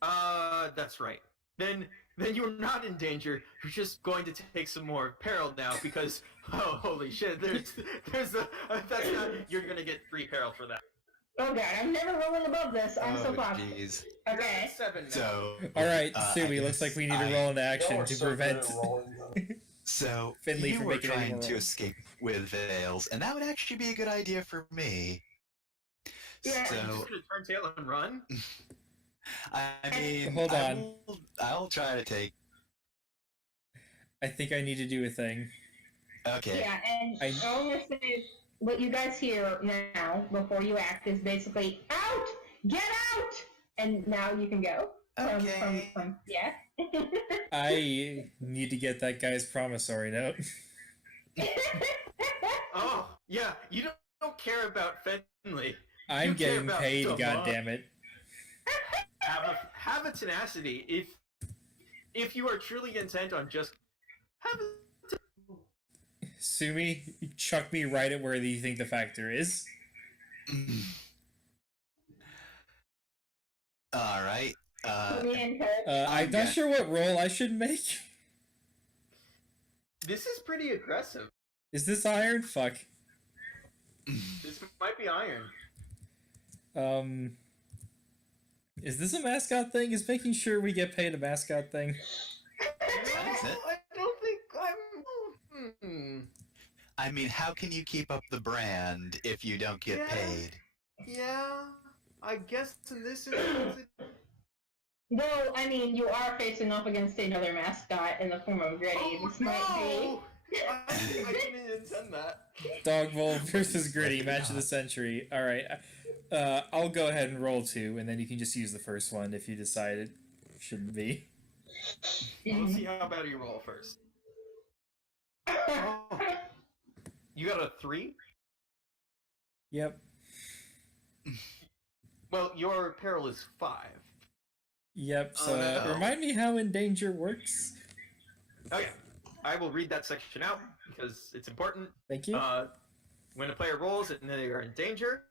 That's right. Then you're not in danger. You're just going to take some more peril now because, oh, holy shit, there's that's not, you're gonna get 3 peril for that. Oh god, I'm never rolling above this. I'm so pumped. Jeez. You're Okay. at 7 now. So. Alright, I Sumi, looks guess like we need to roll into action Y'all are to so good prevent... at rolling, though. So Finley you from were making any trying more to rolls. escape with veils, and that would actually be a good idea for me. Yeah. You're So just gonna turn tail and run? I mean, Hold on. I'll try to take. I think I need to do a thing. Okay. Yeah, and all I'm gonna say is what you guys hear now before you act is basically out, get out, and now you can go. Okay. Yeah. I need to get that guy's promissory note. Oh, yeah, you don't care about Finley. I'm You care getting about paid, the goddammit. Have a tenacity. If you are truly intent on just have a Sumi, chuck me right at where you think the factor is. All right. I'm not sure what roll I should make. This is pretty aggressive. Is this iron? Fuck. This might be iron. Is this a mascot thing? Is making sure we get paid a mascot thing? I don't think I'm. I mean, how can you keep up the brand if you don't get paid? Yeah, I guess in this instance. Though, I mean, you are facing off against another mascot in the form of Gritty. Oh, This might no! I didn't intend that. Dog Bowl versus Gritty, match of the century. Alright, I'll go ahead and roll 2, and then you can just use the first one if you decide it shouldn't be. Well, let's see how bad you roll first. Oh. You got a 3? Yep. Well, your peril is 5. Yep, so Oh, no. remind me how in danger works. Okay, I will read that section out because it's important. Thank you. When a player rolls and they are in danger,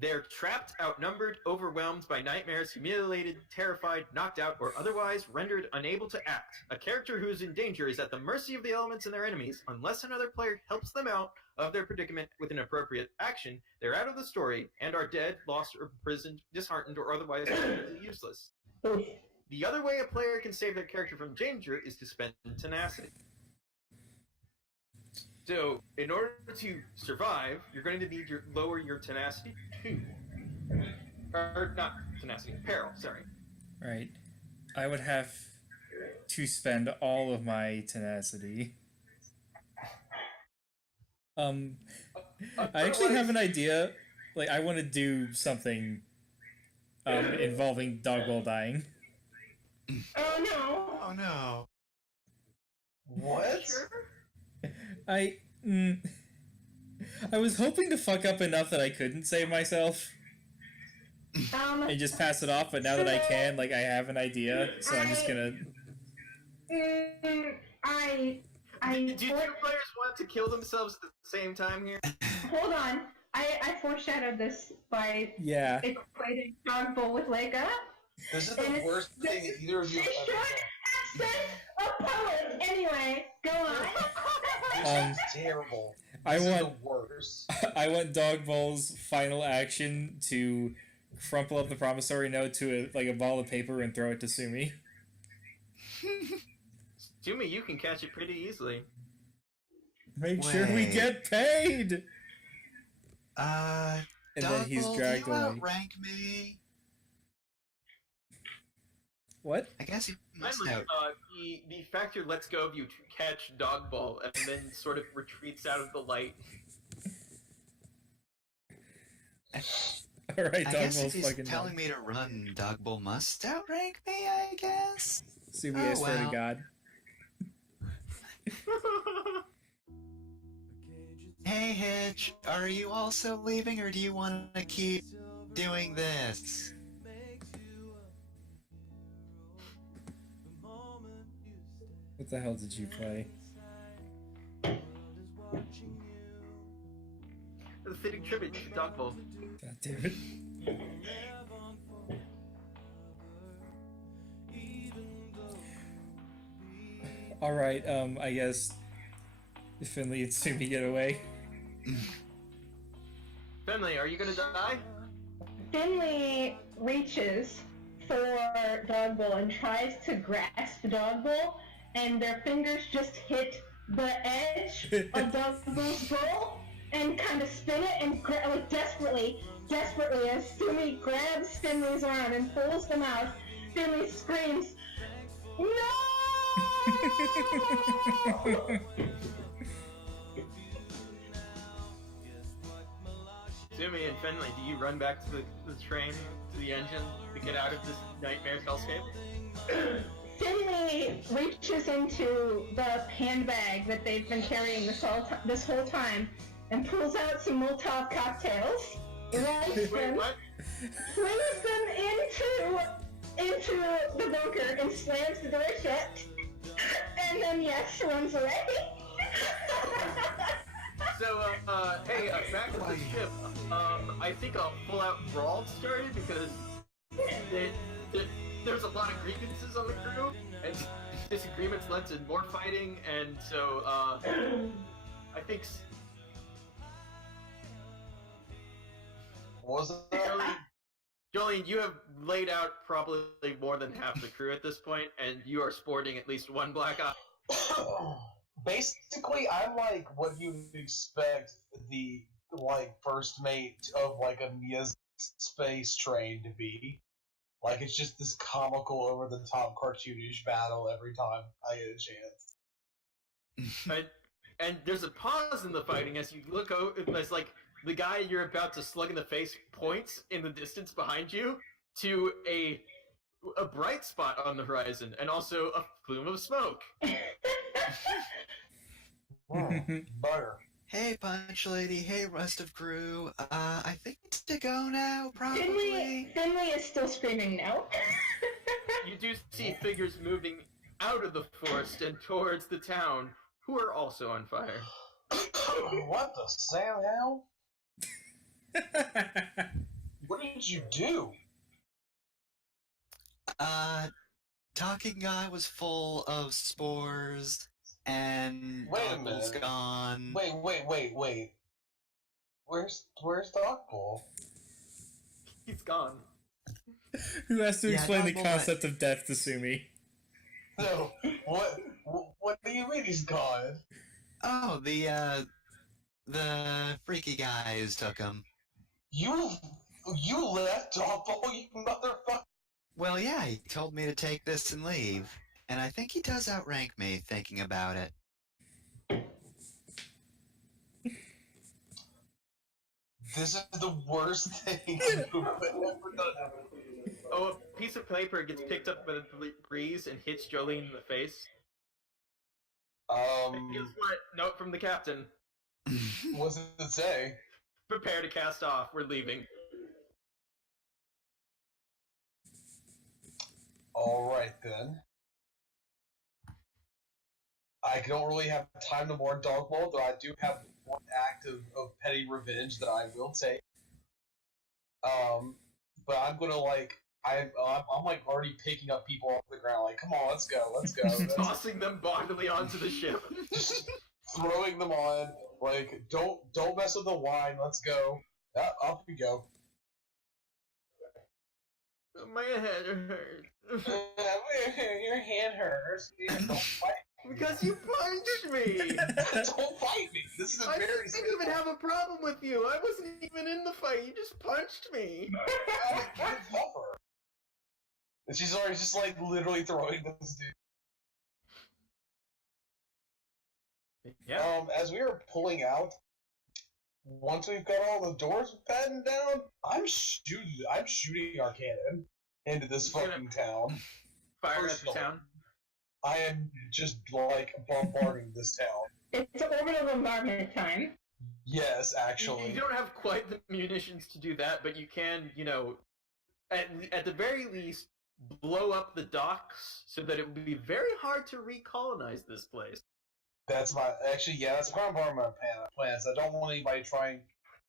they're trapped, outnumbered, overwhelmed by nightmares, humiliated, terrified, knocked out, or otherwise rendered unable to act. A character who is in danger is at the mercy of the elements and their enemies. Unless another player helps them out of their predicament with an appropriate action, they're out of the story and are dead, lost, or imprisoned, disheartened, or otherwise useless. The other way a player can save their character from danger is to spend tenacity. So, in order to survive, you're going to need to lower your tenacity 2. Or, not tenacity, peril, sorry. Right. I would have to spend all of my tenacity. I actually have an idea. Like, I want to do something involving Dogbowl dying. Oh no! Oh no. What? I was hoping to fuck up enough that I couldn't save myself and just pass it off, but now that I can, like, I have an idea, so I'm just gonna... Do two players want to kill themselves at the same time here? Hold on. I foreshadowed this by Yeah. equating Dogbowl with Leica. This is the worst thing that either of you have ever done. A poet. Anyway, go on. This is terrible. I This is want the worst. I want Dogbowl's final action to crumple up the promissory note to a ball of paper and throw it to Sumi. Sumi, you can catch it pretty easily. Make sure we Wait. get paid. And then he's dragged do you away. outrank me? What? I guess you must Finally, out. the factor lets go of you to catch Dogball and then sort of retreats out of the light. All right, I guess if Dogbowl's he's fucking telling me to run, Dogbull must outrank me, I guess. Sumi, Oh, I swear well. to God. Hey Hitch, are you also leaving or do you want to keep doing this? What the hell did you play? The fitting tribute to Dogball. God damn it. Alright, I guess Finley and Sumi get away. Finley, are you gonna die? Finley reaches for Dogbowl and tries to grasp Dogbowl, and their fingers just hit the edge of Dogbowl's bowl and kind of spin it and like desperately as Sumi grabs Finley's arm and pulls them out. Finley screams, "No!" Sumi and Finley, do you run back to the train, to the engine, to get out of this nightmare hellscape? Finley reaches into the handbag that they've been carrying this whole time and pulls out some Molotov cocktails, lights Wait, them, what? flings them into the bunker and slams the door shut, and then yes, runs away. So, hey, back at the ship, I think a full-out brawl started because there's a lot of grievances on the crew, and disagreements led to more fighting, and so, I think... What was that? Jolene, you have laid out probably more than half the crew at this point, and you are sporting at least one black eye. Basically, I'm like what you'd expect the first mate of a Mia's space train to be. Like, it's just this comical, over-the-top, cartoonish battle every time I get a chance. And there's a pause in the fighting as you look over, as the guy you're about to slug in the face points in the distance behind you to a bright spot on the horizon, and also a plume of smoke. Butter. Hey Punch Lady, hey rest of crew, I think it's to go now, probably. Finley is still screaming no. You do see figures moving out of the forest and towards the town, who are also on fire. What the Sam hell? What did you do? Talking guy was full of spores, and Wait a Dogball's minute. gone. Wait. Where's Dogbowl? He's gone. Who has to Yeah, explain the Dogbowl concept of death to Sumi? No. What do you mean he's gone? Oh, the freaky guys took him. You left Dogbowl, you motherfucker. Well, yeah, he told me to take this and leave. And I think he does outrank me, thinking about it. This is the worst thing you've ever done. Oh, a piece of paper gets picked up by the breeze and hits Jolene in the face. And guess what? Note from the captain. What does it say? Prepare to cast off. We're leaving. Alright then. I don't really have time to more Dogbowl, though I do have one act of petty revenge that I will take. But I'm gonna I'm like already picking up people off the ground, like, come on, let's go. Tossing them bodily onto the ship. Just throwing them on, like, don't mess with the wine, let's go. Off we go. My head hurts. Your hand hurts. Don't fight. Because you punched me! Don't fight me! This is a I very didn't even have a problem with you. I wasn't even in the fight. You just punched me. Cover. And she's already just like literally throwing this dude. Yeah. As we are pulling out, once we've got all the doors battened down, I'm shooting our cannon into this fucking town. Fire at the town. I am just like bombarding this town. It's orbital bombardment time. Yes, actually. You don't have quite the munitions to do that, but you can, at the very least, blow up the docks so that it would be very hard to recolonize this place. That's part of my plans. I don't want anybody trying.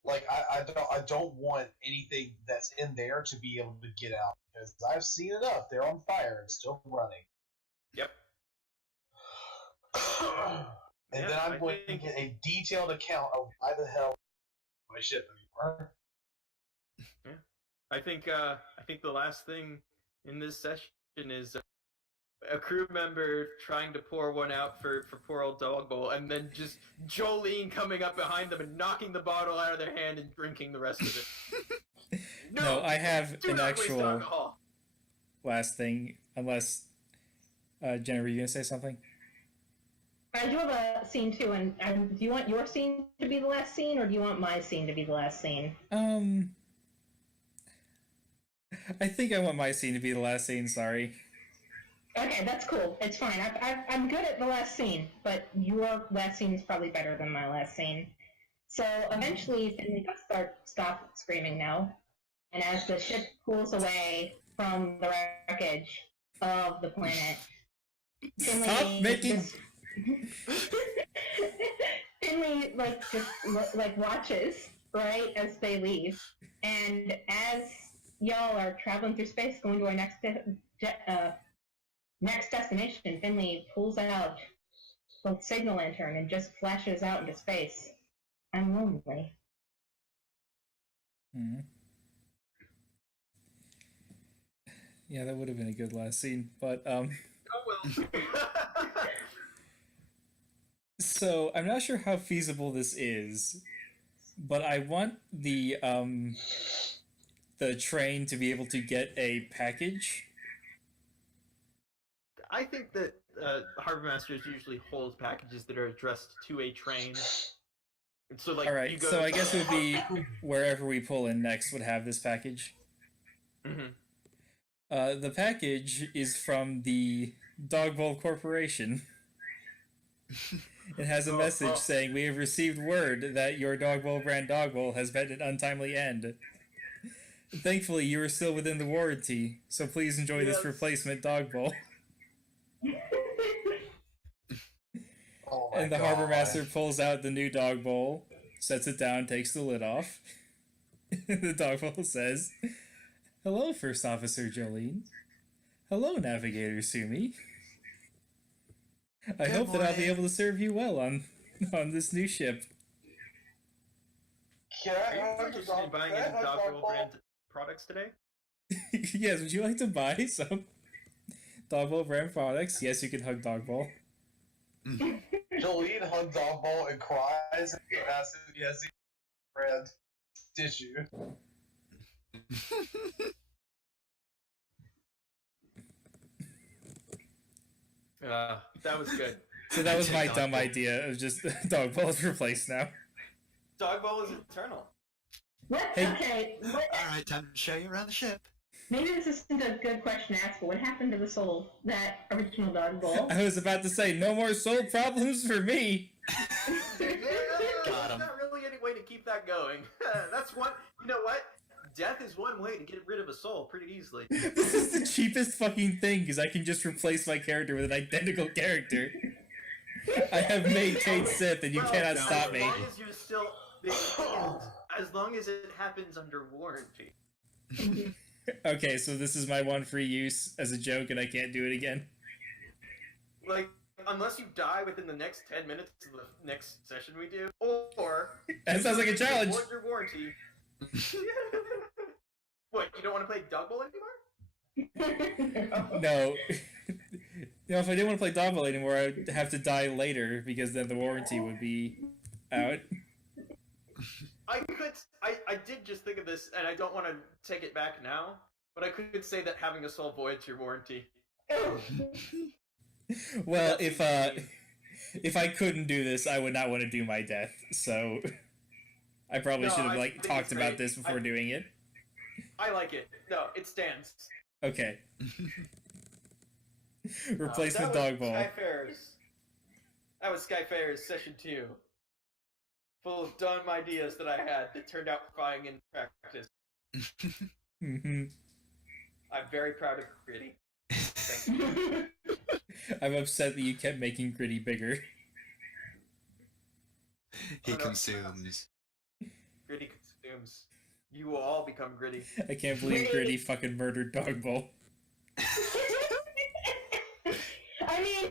Like, I don't want anything that's in there to be able to get out because I've seen enough. They're on fire and still running. Yep. And then I'm going to get a detailed account of why the hell my ship anymore. Yeah, I think the last thing in this session is a crew member trying to pour one out for poor old Dogbowl, and then just Jolene coming up behind them and knocking the bottle out of their hand and drinking the rest of it. No, I have do an not waste actual alcohol. last thing, unless Jenna, were you gonna say something? I do have a scene too, and do you want your scene to be the last scene, or do you want my scene to be the last scene? I think I want my scene to be the last scene, sorry. Okay, that's cool. It's fine. I'm good at the last scene, but your last scene is probably better than my last scene. So eventually, Finley does stop screaming now, and as the ship pulls away from the wreckage of the planet, Finley Stop making... Finley just watches right as they leave, and as y'all are traveling through space, going to our next destination, Finley pulls out the signal lantern and just flashes out into space. I'm lonely. Mm-hmm. Yeah, that would have been a good last scene, but Oh well. So I'm not sure how feasible this is, but I want the train to be able to get a package. I think that harbor masters usually hold packages that are addressed to a train. So, like, all right, so I guess it would be wherever we pull in next would have this package. Mm-hmm. The package is from the Dogbowl Corporation. It has a message saying, "We have received word that your Dogbowl brand Dogbowl has met an untimely end. Thankfully, you are still within the warranty, so please enjoy this replacement Dogbowl." And the harbor master pulls out the new Dogbowl, sets it down, takes the lid off. The Dogbowl says, "Hello, First Officer Jolene. Hello, Navigator Sumi. I hope that I'll be able to serve you well on this new ship." Are you interested in buying any Dogbowl brand products today? Yes, would you like to buy some Dogbowl brand products? Yes, you can hug Dogbowl. Jolene hugs off Ball and cries and asks if he has the brand tissue. That was good. So that was my dumb idea of just Dog Ball's replaced now. Dog Ball is eternal. What? Hey. Okay. What, Alright, time to show you around the ship. maybe this isn't a good question to ask, but what happened to the soul, that original Dog Bowl? I was about to say, no more soul problems for me. Got him. There's not really any way to keep that going. That's one. You know what? Death is one way to get rid of a soul pretty easily. This is the cheapest fucking thing, because I can just replace my character with an identical character. I have made Kate Sith, and you cannot stop me. As long as you're still, as long as it happens under warranty. Okay, so this is my one free use as a joke, and I can't do it again. Like, unless you die within the next 10 minutes of the next session we do, or That sounds like a challenge. avoid your warranty. What? You don't want to play Dog Bowl anymore? No. You know, if I didn't want to play Dog Ball anymore, I'd have to die later, because then the warranty would be out. I did just think of this, and I don't want to take it back now, but I could say that having a soul voids your warranty. Well, if I couldn't do this, I would not want to do my death, so I probably No, should have I like think talked it's about great. this before doing it. I like it. No, it stands. Okay. Replacement That Dog was Ball. Skyfarers. That was Skyfarers Session 2. Full of dumb ideas that I had that turned out fine in practice. Mm-hmm. I'm very proud of Gritty. Thank you. I'm upset that you kept making Gritty bigger. He Oh, no. consumes. Gritty consumes. You will all become Gritty. I can't believe Gritty fucking murdered Dog Ball. I mean,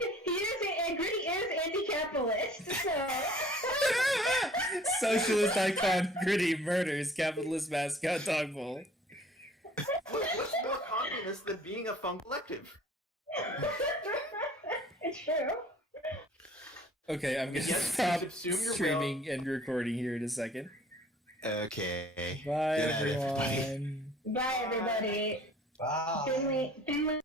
Gritty is anti-capitalist, so... Socialist icon Gritty murders capitalist mascot Dog Ball. What's more communist than being a fun collective? It's true. Okay, I'm gonna Yes, stop subsume your streaming and recording here in a second. Okay. Bye, Good night, everybody. everyone. Bye, everybody. Bye. Finley